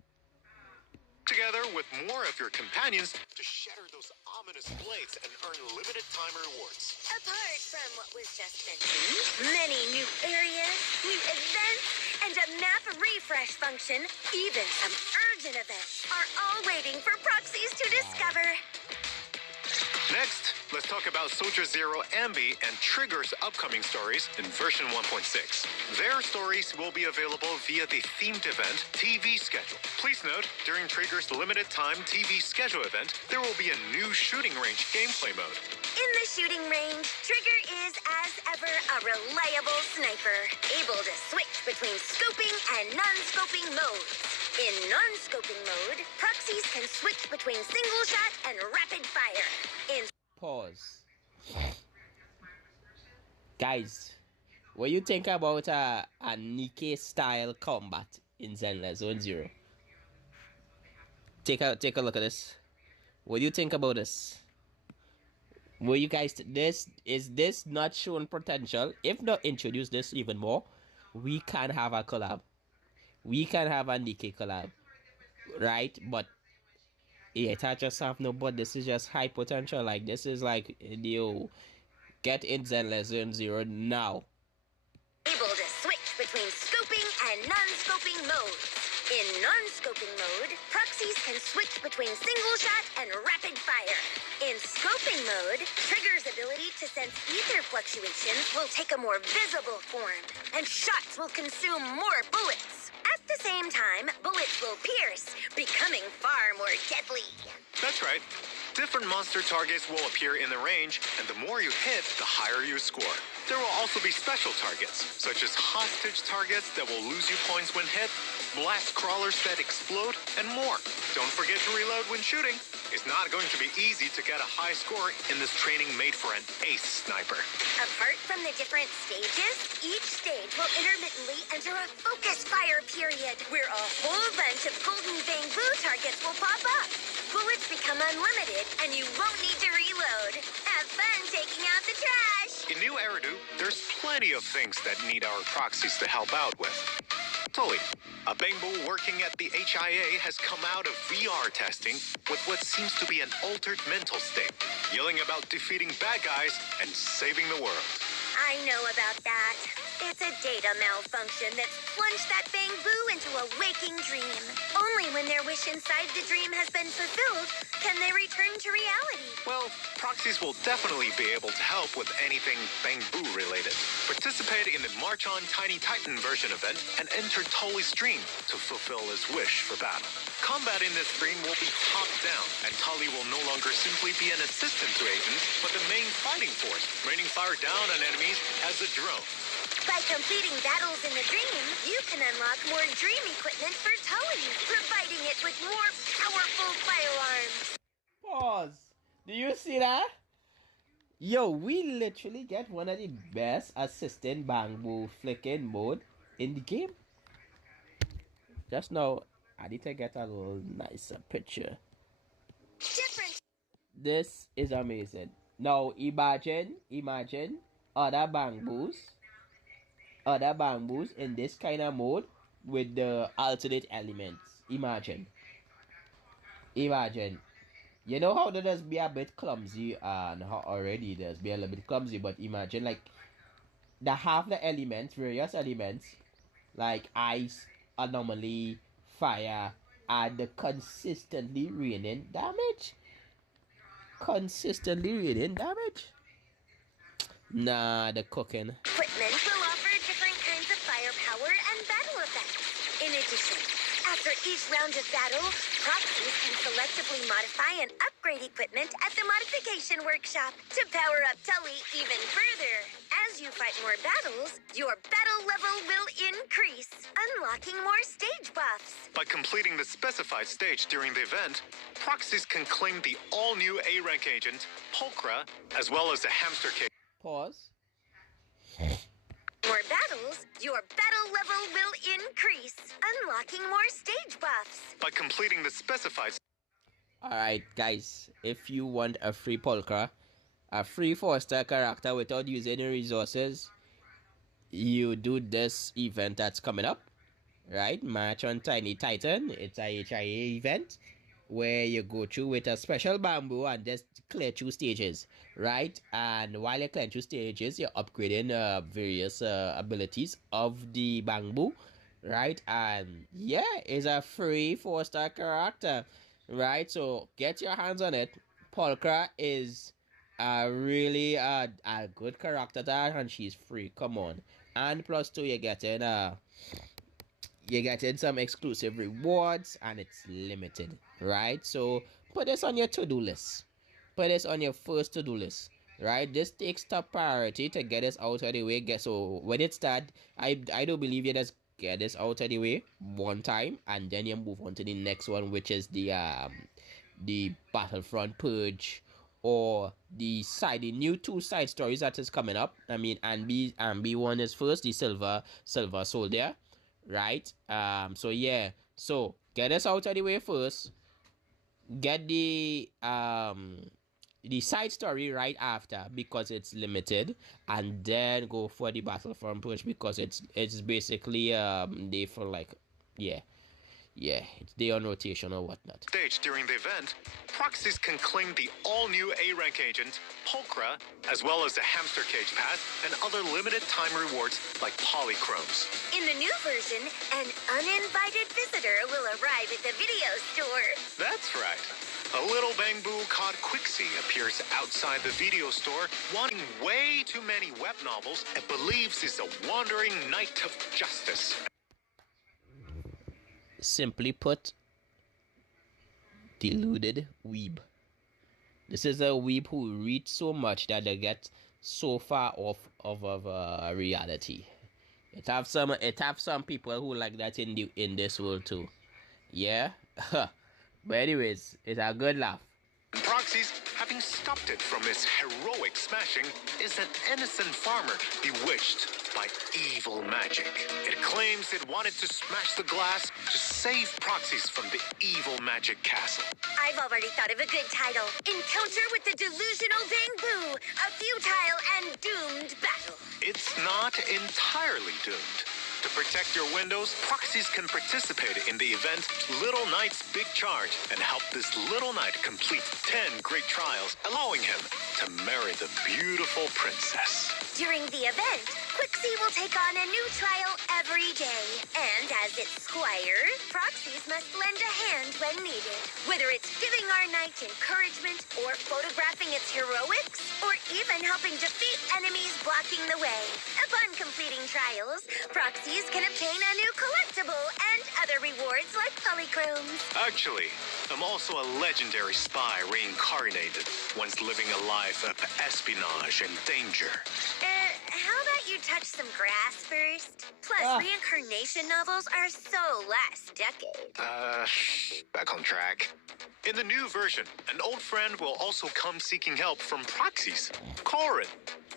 Together with more of your companions to shatter those ominous blades and earn limited time rewards. Apart from what was just mentioned, many new areas, new events, and a map refresh function, even some urgent events, are all waiting for proxies to discover. Next, let's talk about Soldier Zero Ambi and Trigger's upcoming stories in version 1.6. Their stories will be available via the themed event TV schedule. Please note, during Trigger's limited time TV schedule event, there will be a new shooting range gameplay mode. In the shooting range, Trigger is, as ever, a reliable sniper, able to switch between scoping and non-scoping modes. In non-scoping mode, proxies can switch between single shot and rapid fire. In Pause. Guys, what you think about a Nikkei style combat in Zenless Zone Zero? Take a look at this. What do you think about this? Will you guys, is this not showing potential? If not introduce this even more, we can have a collab. We can have a Nikkei collab, right? But it just have no. But this is just high potential. Like this is like you get in Zenless Zone Zero now. Able to switch between scoping and non-scoping modes. In non-scoping mode, proxies can switch between single shot and rapid fire. In scoping mode, Trigger's ability to sense ether fluctuations will take a more visible form, and shots will consume more bullets. At the same time, bullets will pierce, becoming far more deadly. That's right. Different monster targets will appear in the range, and the more you hit, the higher you score. There will also be special targets, such as hostage targets that will lose you points when hit, blast crawlers that explode, and more. Don't forget to reload when shooting. It's not going to be easy to get a high score in this training made for an ace sniper. Apart from the different stages, each stage will intermittently enter a focus fire period, where a whole bunch of golden bamboo targets will pop up. Bullets become unlimited, and you won't need to reload. Have fun taking out the trash! In New Eridu, there's plenty of things that need our proxies to help out with. Tully, a bamboo working at the HIA, has come out of VR testing with what seems to be an altered mental state, yelling about defeating bad guys and saving the world. I know about that. It's a data malfunction that's plunged that bamboo into a waking dream. Only when their wish inside the dream has been fulfilled can they return to reality. Well, proxies will definitely be able to help with anything bamboo related. Participate in the March on Tiny Titan version event and enter Tully's dream to fulfill his wish for battle. Combat in this stream will be top down, and Tully will no longer simply be an assistant to agents, but the main fighting force, raining fire down on enemies as a drone. By completing battles in the dream, you can unlock more dream equipment for Tully, providing it with more powerful firearms. Pause. Do you see that? Yo, we literally get one of the best assistant bamboo flicking mode in the game. Just now, I need to get a little nicer picture. Different. This is amazing. Now, imagine other bamboos in this kind of mode with the alternate elements. Imagine. You know how that does be a bit clumsy, and how already does be a little bit clumsy, but imagine like the half the elements, various elements, like ice, anomaly, fire, and the consistently raining damage. Nah, the cooking. Equipment will offer different kinds of firepower and battle effects. In addition, after each round of battle, proxies can selectively modify and upgrade equipment at the modification workshop to power up Tully even further. As you fight more battles, your battle level will increase, unlocking more stage buffs. By completing the specified stage during the event, proxies can claim the all-new A-rank agent, Pulchra, as well as the hamster cage. Pause. More battles, your battle level will increase, unlocking more stage buffs. By completing the specified... Alright guys, if you want a free Pulchra, a free 4-star character without using any resources, you do this event that's coming up, right? March on Tiny Titan. It's a HIA event where you go through with a special bamboo and just clear through stages, right? And while you're clearing through stages, you're upgrading various abilities of the bamboo, right? And yeah, it's a free 4-star character, right? So get your hands on it. Pulchra is really a good character that, and she's free. Come on, and plus two, you're getting some exclusive rewards, and it's limited, right? So put this on your to-do list. Put this on your first to-do list, right? This takes top priority to get this out of the way. So when it start, I do believe you just get this out of the way one time, and then you move on to the next one, which is the Battlefront Purge, or the new two side stories that is coming up. I mean, and B1 is first, the Silver Soldier, right? So yeah, so get this out of the way first. Get the side story right after, because it's limited, and then go for the Battlefront Push, because it's basically they for like, it's they on rotation or whatnot. Stage during the event, proxies can claim the all-new A-rank agent, Pulchra, as well as the Hamster Cage Pass and other limited-time rewards like polychromes. In the new version, an uninvited visitor will arrive at the video store. That's right. A little bamboo called Quixie appears outside the video store, wanting way too many web novels and believes he's a wandering knight of justice. Simply put, deluded weeb. This is a weeb who reads so much that they get so far off of reality. It have some people who like that in this world too. Yeah. But anyways, it's a good laugh. Proxies, having stopped it from its heroic smashing, is an innocent farmer bewitched by evil magic. It claims it wanted to smash the glass to save Proxies from the evil magic castle. I've already thought of a good title. Encounter with the Delusional Bamboo, a futile and doomed battle. It's not entirely doomed. To protect your windows, proxies can participate in the event Little Knight's Big Charge and help this little knight complete 10 great trials, allowing him to marry the beautiful princess. During the event, Quixie will take on a new trial every day. And as its squire, proxies must lend a hand when needed. Whether it's giving our knight encouragement, or photographing its heroics, or even helping defeat enemies blocking the way. Upon completing trials, proxies can obtain a new collectible and other rewards like polychromes. Actually, I'm also a legendary spy reincarnated, once living a life of espionage and danger. How about you touch some grass first? Plus, reincarnation novels are so last decade. Back on track. In the new version, an old friend will also come seeking help from proxies. Corin.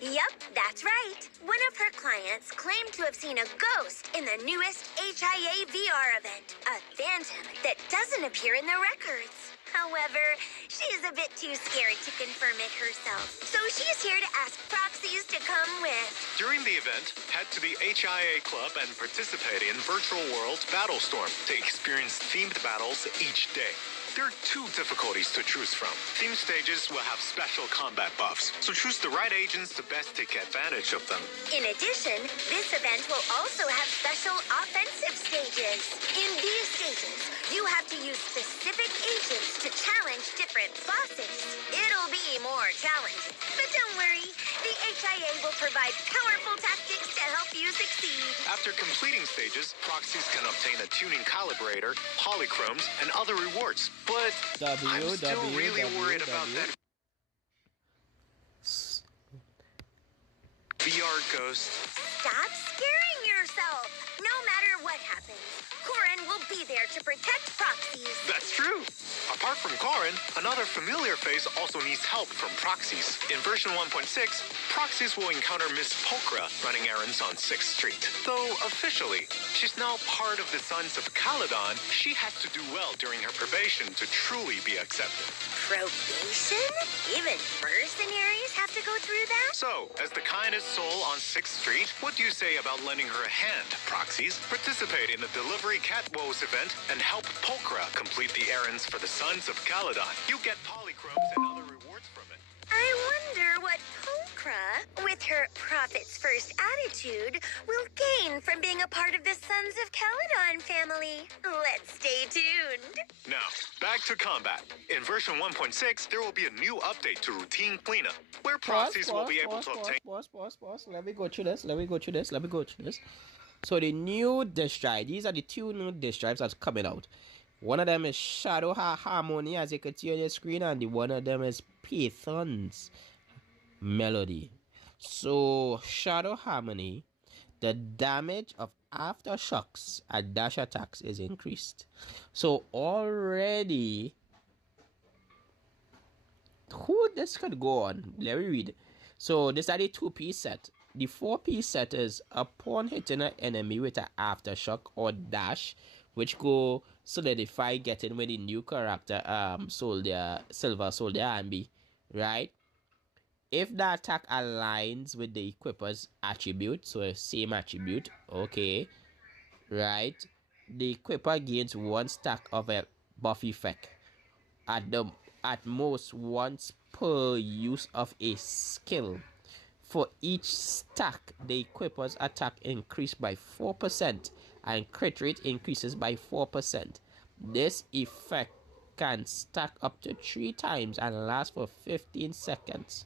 Yep, that's right. One of her clients claimed to have seen a ghost in the newest HIA VR event, a phantom that doesn't appear in the records. However, she's a bit too scared to confirm it herself, so she's here to ask proxies to come with. During the event, head to the HIA Club and participate in Virtual World Battlestorm to experience themed battles each day. There are two difficulties to choose from. Theme stages will have special combat buffs, so choose the right agents to best take advantage of them. In addition, this event will also have special offensive stages. In these stages, you have to use specific agents to challenge different bosses. It'll be more challenging. But don't worry, the HIA will provide powerful tactics to help you succeed. After completing stages, proxies can obtain a tuning calibrator, polychromes, and other rewards. But I'm still really worried about that VR ghost. Stop scaring yourself! No matter what happens, Corin will be there to protect proxies. That's true. Apart from Corin, another familiar face also needs help from proxies. In version 1.6, proxies will encounter Miss Pulchra running errands on 6th Street. Though officially, she's now part of the Sons of Caledon, she has to do well during her probation to truly be accepted. Probation? Even mercenaries have to go through that? So, as the kindest soul on 6th Street, what do you say about lending her a hand, proxies? Participate in the Delivery Cat Woes event and help Pulchra complete the errands for the Sons of Caledon. You get polychromes and other rewards from it. I wonder what Pokra, with her profits first attitude, will gain from being a part of the Sons of Caledon family. Let's stay tuned. Now, back to combat. In version 1.6, there will be a new update to routine cleanup, where proxies will be able to obtain... Pause. Let me go through this. So the new disk drive, these are the two new disk drives that's coming out. One of them is Shadow Harmony, as you can see on your screen, and the one of them is Python's Melody. So Shadow Harmony, the damage of aftershocks and dash attacks is increased. So already, who this could go on? Let me read. So this is the 2-piece set. The 4-piece set is upon hitting an enemy with an aftershock or dash, which go solidify getting with the new character Silver Soldier Ambi, right? If the attack aligns with the equipper's attribute, so same attribute, okay, right, the equipper gains 1 stack of a buff effect at most once per use of a skill. For each stack, the equipper's attack increased by 4% and crit rate increases by 4%. This effect can stack up to 3 times and last for 15 seconds.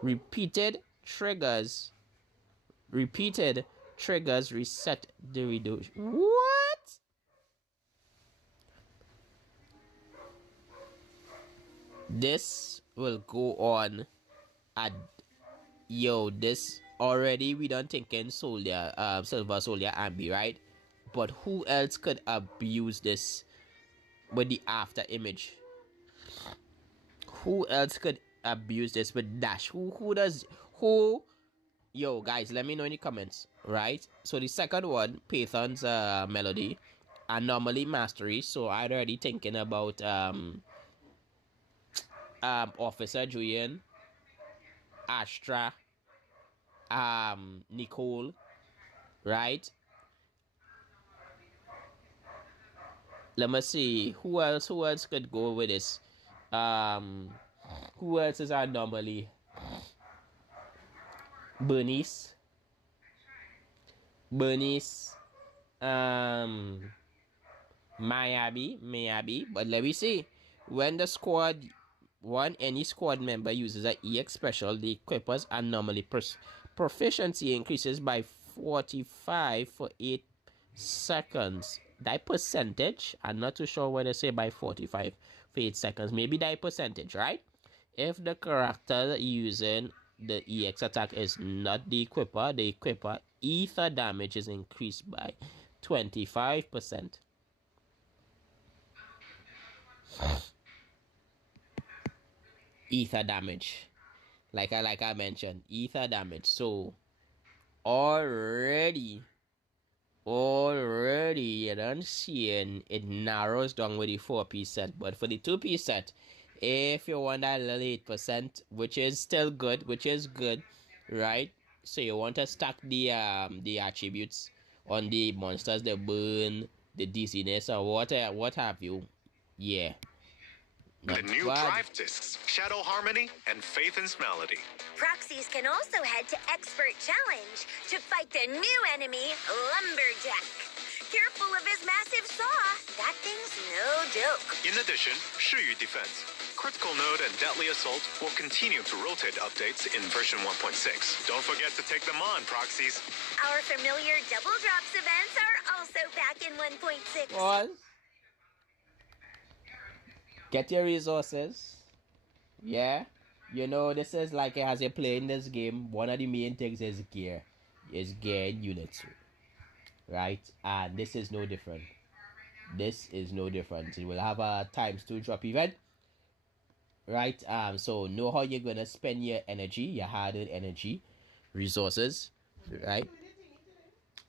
Repeated triggers reset the reduction. What? This will go on at this already. We don't think in Soldier, Silver Soldier Ambi, right? But who else could abuse this with the after image? Who else could abuse this with dash? Who? Yo, guys, let me know in the comments, right? So the second one, Python's Melody, and normally mastery. So I'm already thinking about Officer Julian, Astra, Nicole, right? Let me see who else could go with this. Who else is normally? Bernice, Mayabi, but let me see. When the any squad member uses an EX special, the equippers are normally proficiency increases by 45 for 8 seconds. That percentage, I'm not too sure when they say by 45 for 8 seconds. Maybe that percentage, right? If the character using the EX attack is not the equipper ether damage is increased by 25%. Ether damage, like I mentioned, ether damage. So already you don't see it narrows down with the 4-piece set. But for the 2-piece set, if you want that little 8%, which is still good, right? So you want to stack the attributes on the monsters, the burn, the dizziness, or what have you. Yeah. The new drive discs, Shadow Harmony and Phaethon's Melody. Proxies can also head to Expert Challenge to fight the new enemy, Lumberjack. Careful of his massive saw. That thing's no joke. In addition, Shiyu Defense, Critical Node, and Deadly Assault will continue to rotate updates in version 1.6. Don't forget to take them on, Proxies. Our familiar double drops events are also back in 1.6. What? Get your resources. Yeah. You know, this is like as you're playing this game, one of the main things is gear. Is gear and units. Right? And this is no different. You will have a ×2 drop event. Right? So know how you're gonna spend your energy, your hard-earned energy, resources. Right?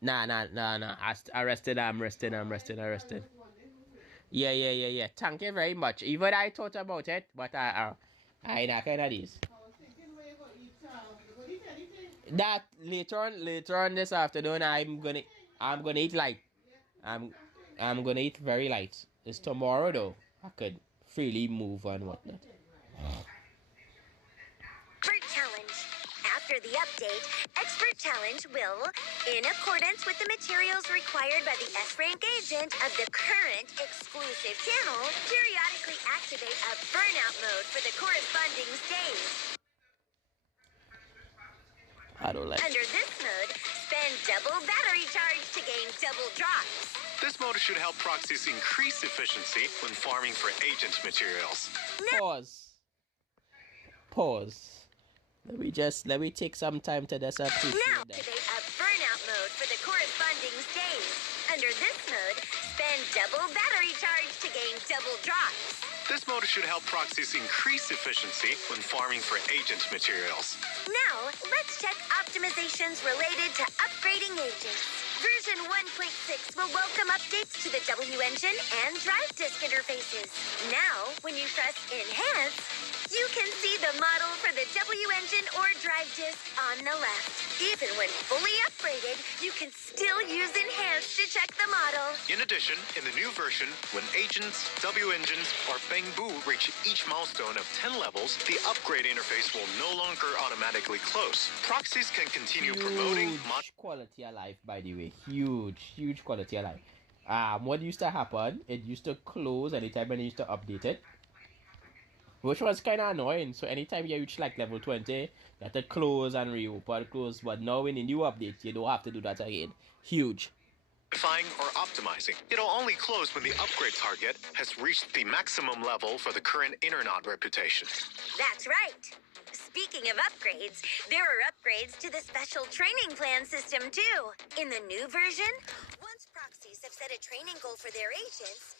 Nah. I'm rested. Yeah. Thank you very much. Even I thought about it, but I not kind of this. That later on this afternoon, I'm gonna eat light. I'm gonna eat very light. It's tomorrow though. I could freely move and whatnot. the update, Expert Challenge will, in accordance with the materials required by the S-Rank agent of the current exclusive channel, periodically activate a burnout mode for the corresponding stage. I don't like. Under this mode, spend double battery charge to gain double drops. This mode should help proxies increase efficiency when farming for agent materials. Pause. Let me take some time to just appreciate Now that. activate a burnout mode for the corresponding stage. Under this mode, spend double battery charge to gain double drops. This mode should help proxies increase efficiency when farming for agent materials. Now, let's check optimizations related to upgrading agents. Version 1.6 will welcome updates to the W engine and drive disk interfaces. Now, when you press Enhance, you can see the model for the W engine or drive disk on the left. Even when fully upgraded, you can still use Enhance to check the model. In addition, in the new version, when agents, W engines, or Bangbu reach each milestone of 10 levels, the upgrade interface will no longer automatically close. Proxies can continue promoting quality of life, by the way. Huge quality of life. What used to happen, it used to close anytime when you used to update it, which was kind of annoying. So anytime you reach like level 20, you have to close and reopen, close. But now in the new update, you don't have to do that again. Huge. modifying or optimizing. It'll only close when the upgrade target has reached the maximum level for the current Internet reputation. That's right. Speaking of upgrades, there are upgrades to the special training plan system too. In the new version, once proxies have set a training goal for their agents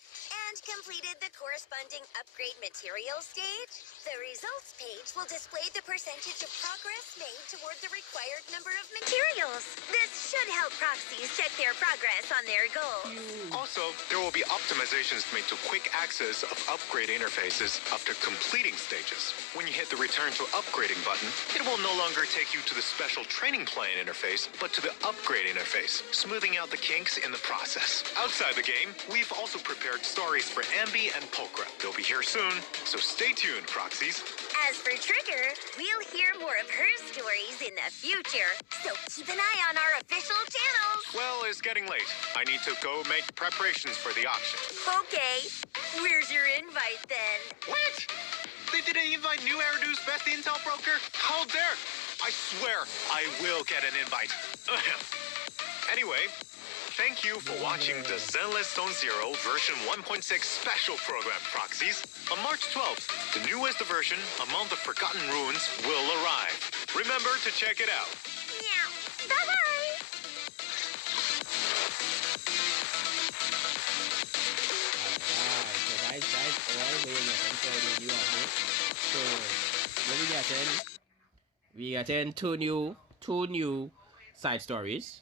and completed the corresponding upgrade material stage, the results page will display the percentage of progress made toward the required number of materials. This should help proxies check their progress on their goals. Also, there will be optimizations made to quick access of upgrade interfaces after completing stages. When you hit the return to upgrading button, it will no longer take you to the special training plan interface, but to the upgrade interface, smoothing out the kinks in the process. Outside the game, we've also prepared stories for Ambi and Pokra. They'll be here soon, so stay tuned, proxies. As for Trigger, we'll hear more of her stories in the future, so keep an eye on our official channels. Well, it's getting late. I need to go make preparations for the auction. Okay, where's your invite then? What? They didn't invite New Eridu's best intel broker? How dare! I swear I will get an invite. Anyway, thank you for watching the Zenless Zone Zero version 1.6 special program, proxies. On March 12th, the newest version, Among the Forgotten Ruins, will arrive. Remember to check it out. Meow. Bye-bye. Alright, so guys, all the way for the new update. So what we got in? We got in two new side stories.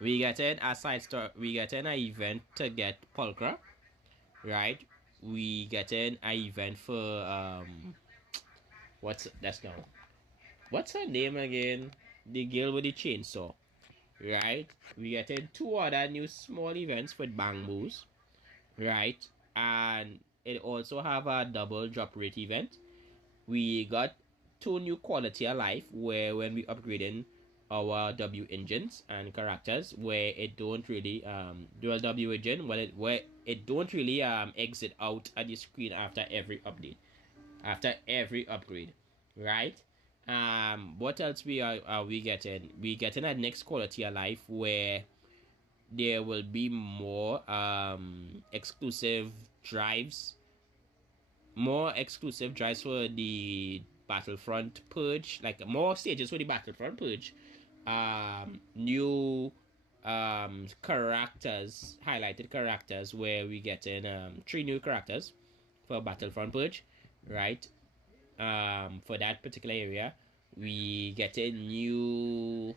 We got in a side story. We got in an event to get Pulcra, right? We got in an event for what's her name again? The girl with the chainsaw, right? We got in two other new small events with Bangboos, right? And it also have a double drop rate event. We got two new quality of life where when we upgrading our W engines and characters, where it don't really dual W engine, where it don't really exit out at the screen after every update, after every upgrade, right? What else are we getting? We getting a next quality of life where there will be more exclusive drives for the Battlefront Purge, like more stages for the Battlefront Purge. New characters, highlighted characters, where we get in 3 new characters for Battlefront Purge, right? For that particular area, we get in new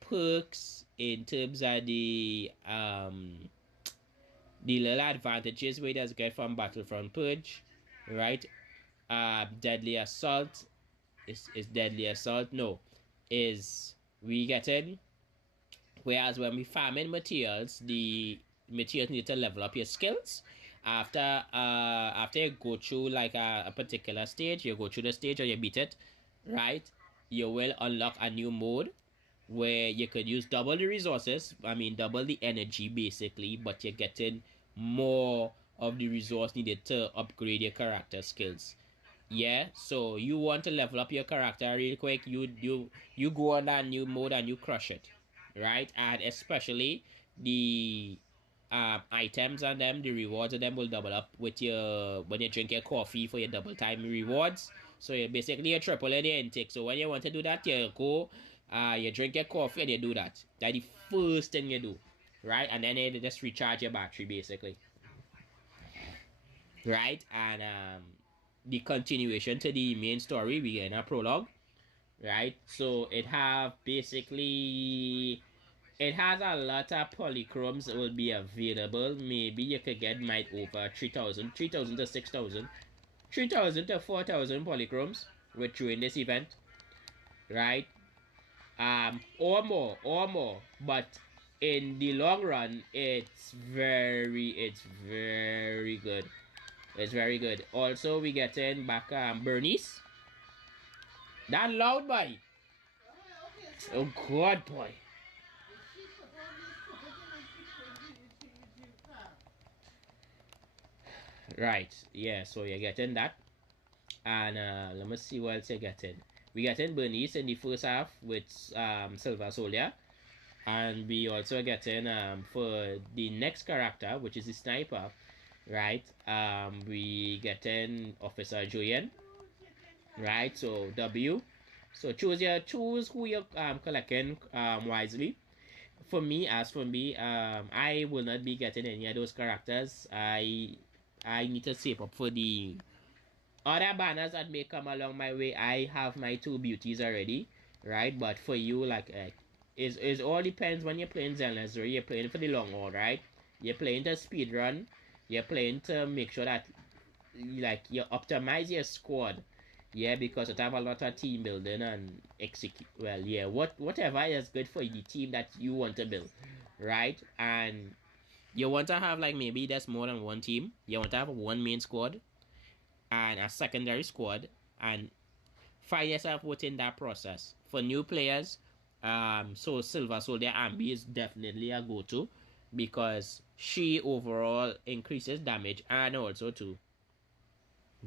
perks in terms of the little advantages we just get from Battlefront Purge, right? Deadly Assault is Deadly Assault. No, is we get in. Whereas when we farming materials, the materials need to level up your skills. After you go through like a particular stage, you go through the stage or you beat it, right? you will unlock a new mode where you could use double the resources, I mean double the energy basically, but you're getting more of the resource needed to upgrade your character skills. Yeah, so you want to level up your character real quick, you go on that new mode and you crush it, right? And especially the items and them, the rewards of them will double up with your when you drink your coffee for your double time rewards. So you basically you triple in your intake. So when you want to do that, you go you drink your coffee and you do that. That's the first thing you do, right? And then you just recharge your battery basically, right? And the continuation to the main story, we get in a prologue, right? So it have basically it has a lot of polychromes that will be available. Maybe you could get might over 3,000 to 6,000, 3,000 to 4,000 polychromes with you in this event, right? Or more. But in the long run, it's very good. It's very good. Also, we get in back Bernice. That loud boy. Oh God, boy. Right. Yeah. So you're getting that, and let me see what else you're getting. We get in Bernice in the first half with Silver Soldier, and we also get in for the next character, which is the sniper, right? We get in Officer Julian, right? So W. So choose who you're collecting wisely. For me, I will not be getting any of those characters. I need to save up for the other banners that may come along my way. I have my two beauties already, right? But for you, like, it all depends when you're playing Zenless Zone. You're playing for the long haul, right? You're playing to speed run. You're playing to make sure that, like, you optimize your squad. Yeah, because it have a lot of team building and execute. Well, yeah, whatever is good for the team that you want to build, right? And you want to have like maybe there's more than one team. You want to have one main squad and a secondary squad, and find yourself within that process. For new players, so Silver Soldier Ambi is definitely a go-to because she overall increases damage, and also too,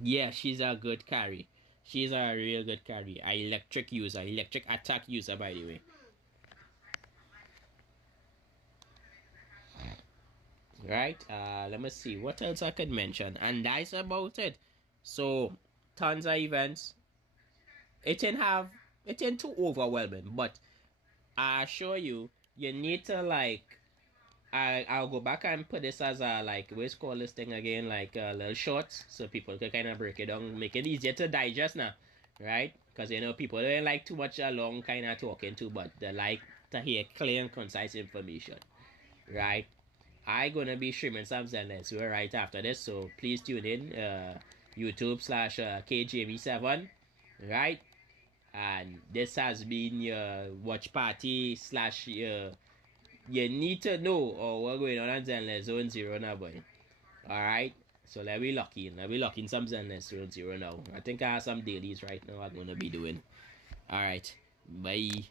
yeah, she's a good carry. She's a real good carry. A electric user, electric attack user, by the way. Right? Let me see what else I could mention, and that's about it. So, tons of events. It ain't too overwhelming, but I assure you, you need to like. I'll go back and put this as a like what's called this thing again, like little shorts, so people can kind of break it down, make it easier to digest now, right? Because you know people don't like too much long kind of talking to, but they like to hear clear and concise information, right? I gonna be streaming some Zenless right after this, so please tune in. YouTube slash KJV7, right? And this has been your watch party slash your you need to know what's going on at Zenless Zone Zero now, boy. Alright? So let me lock in. Let me lock in some Zenless Zone Zero now. I think I have some dailies right now I'm gonna be doing. Alright. Bye.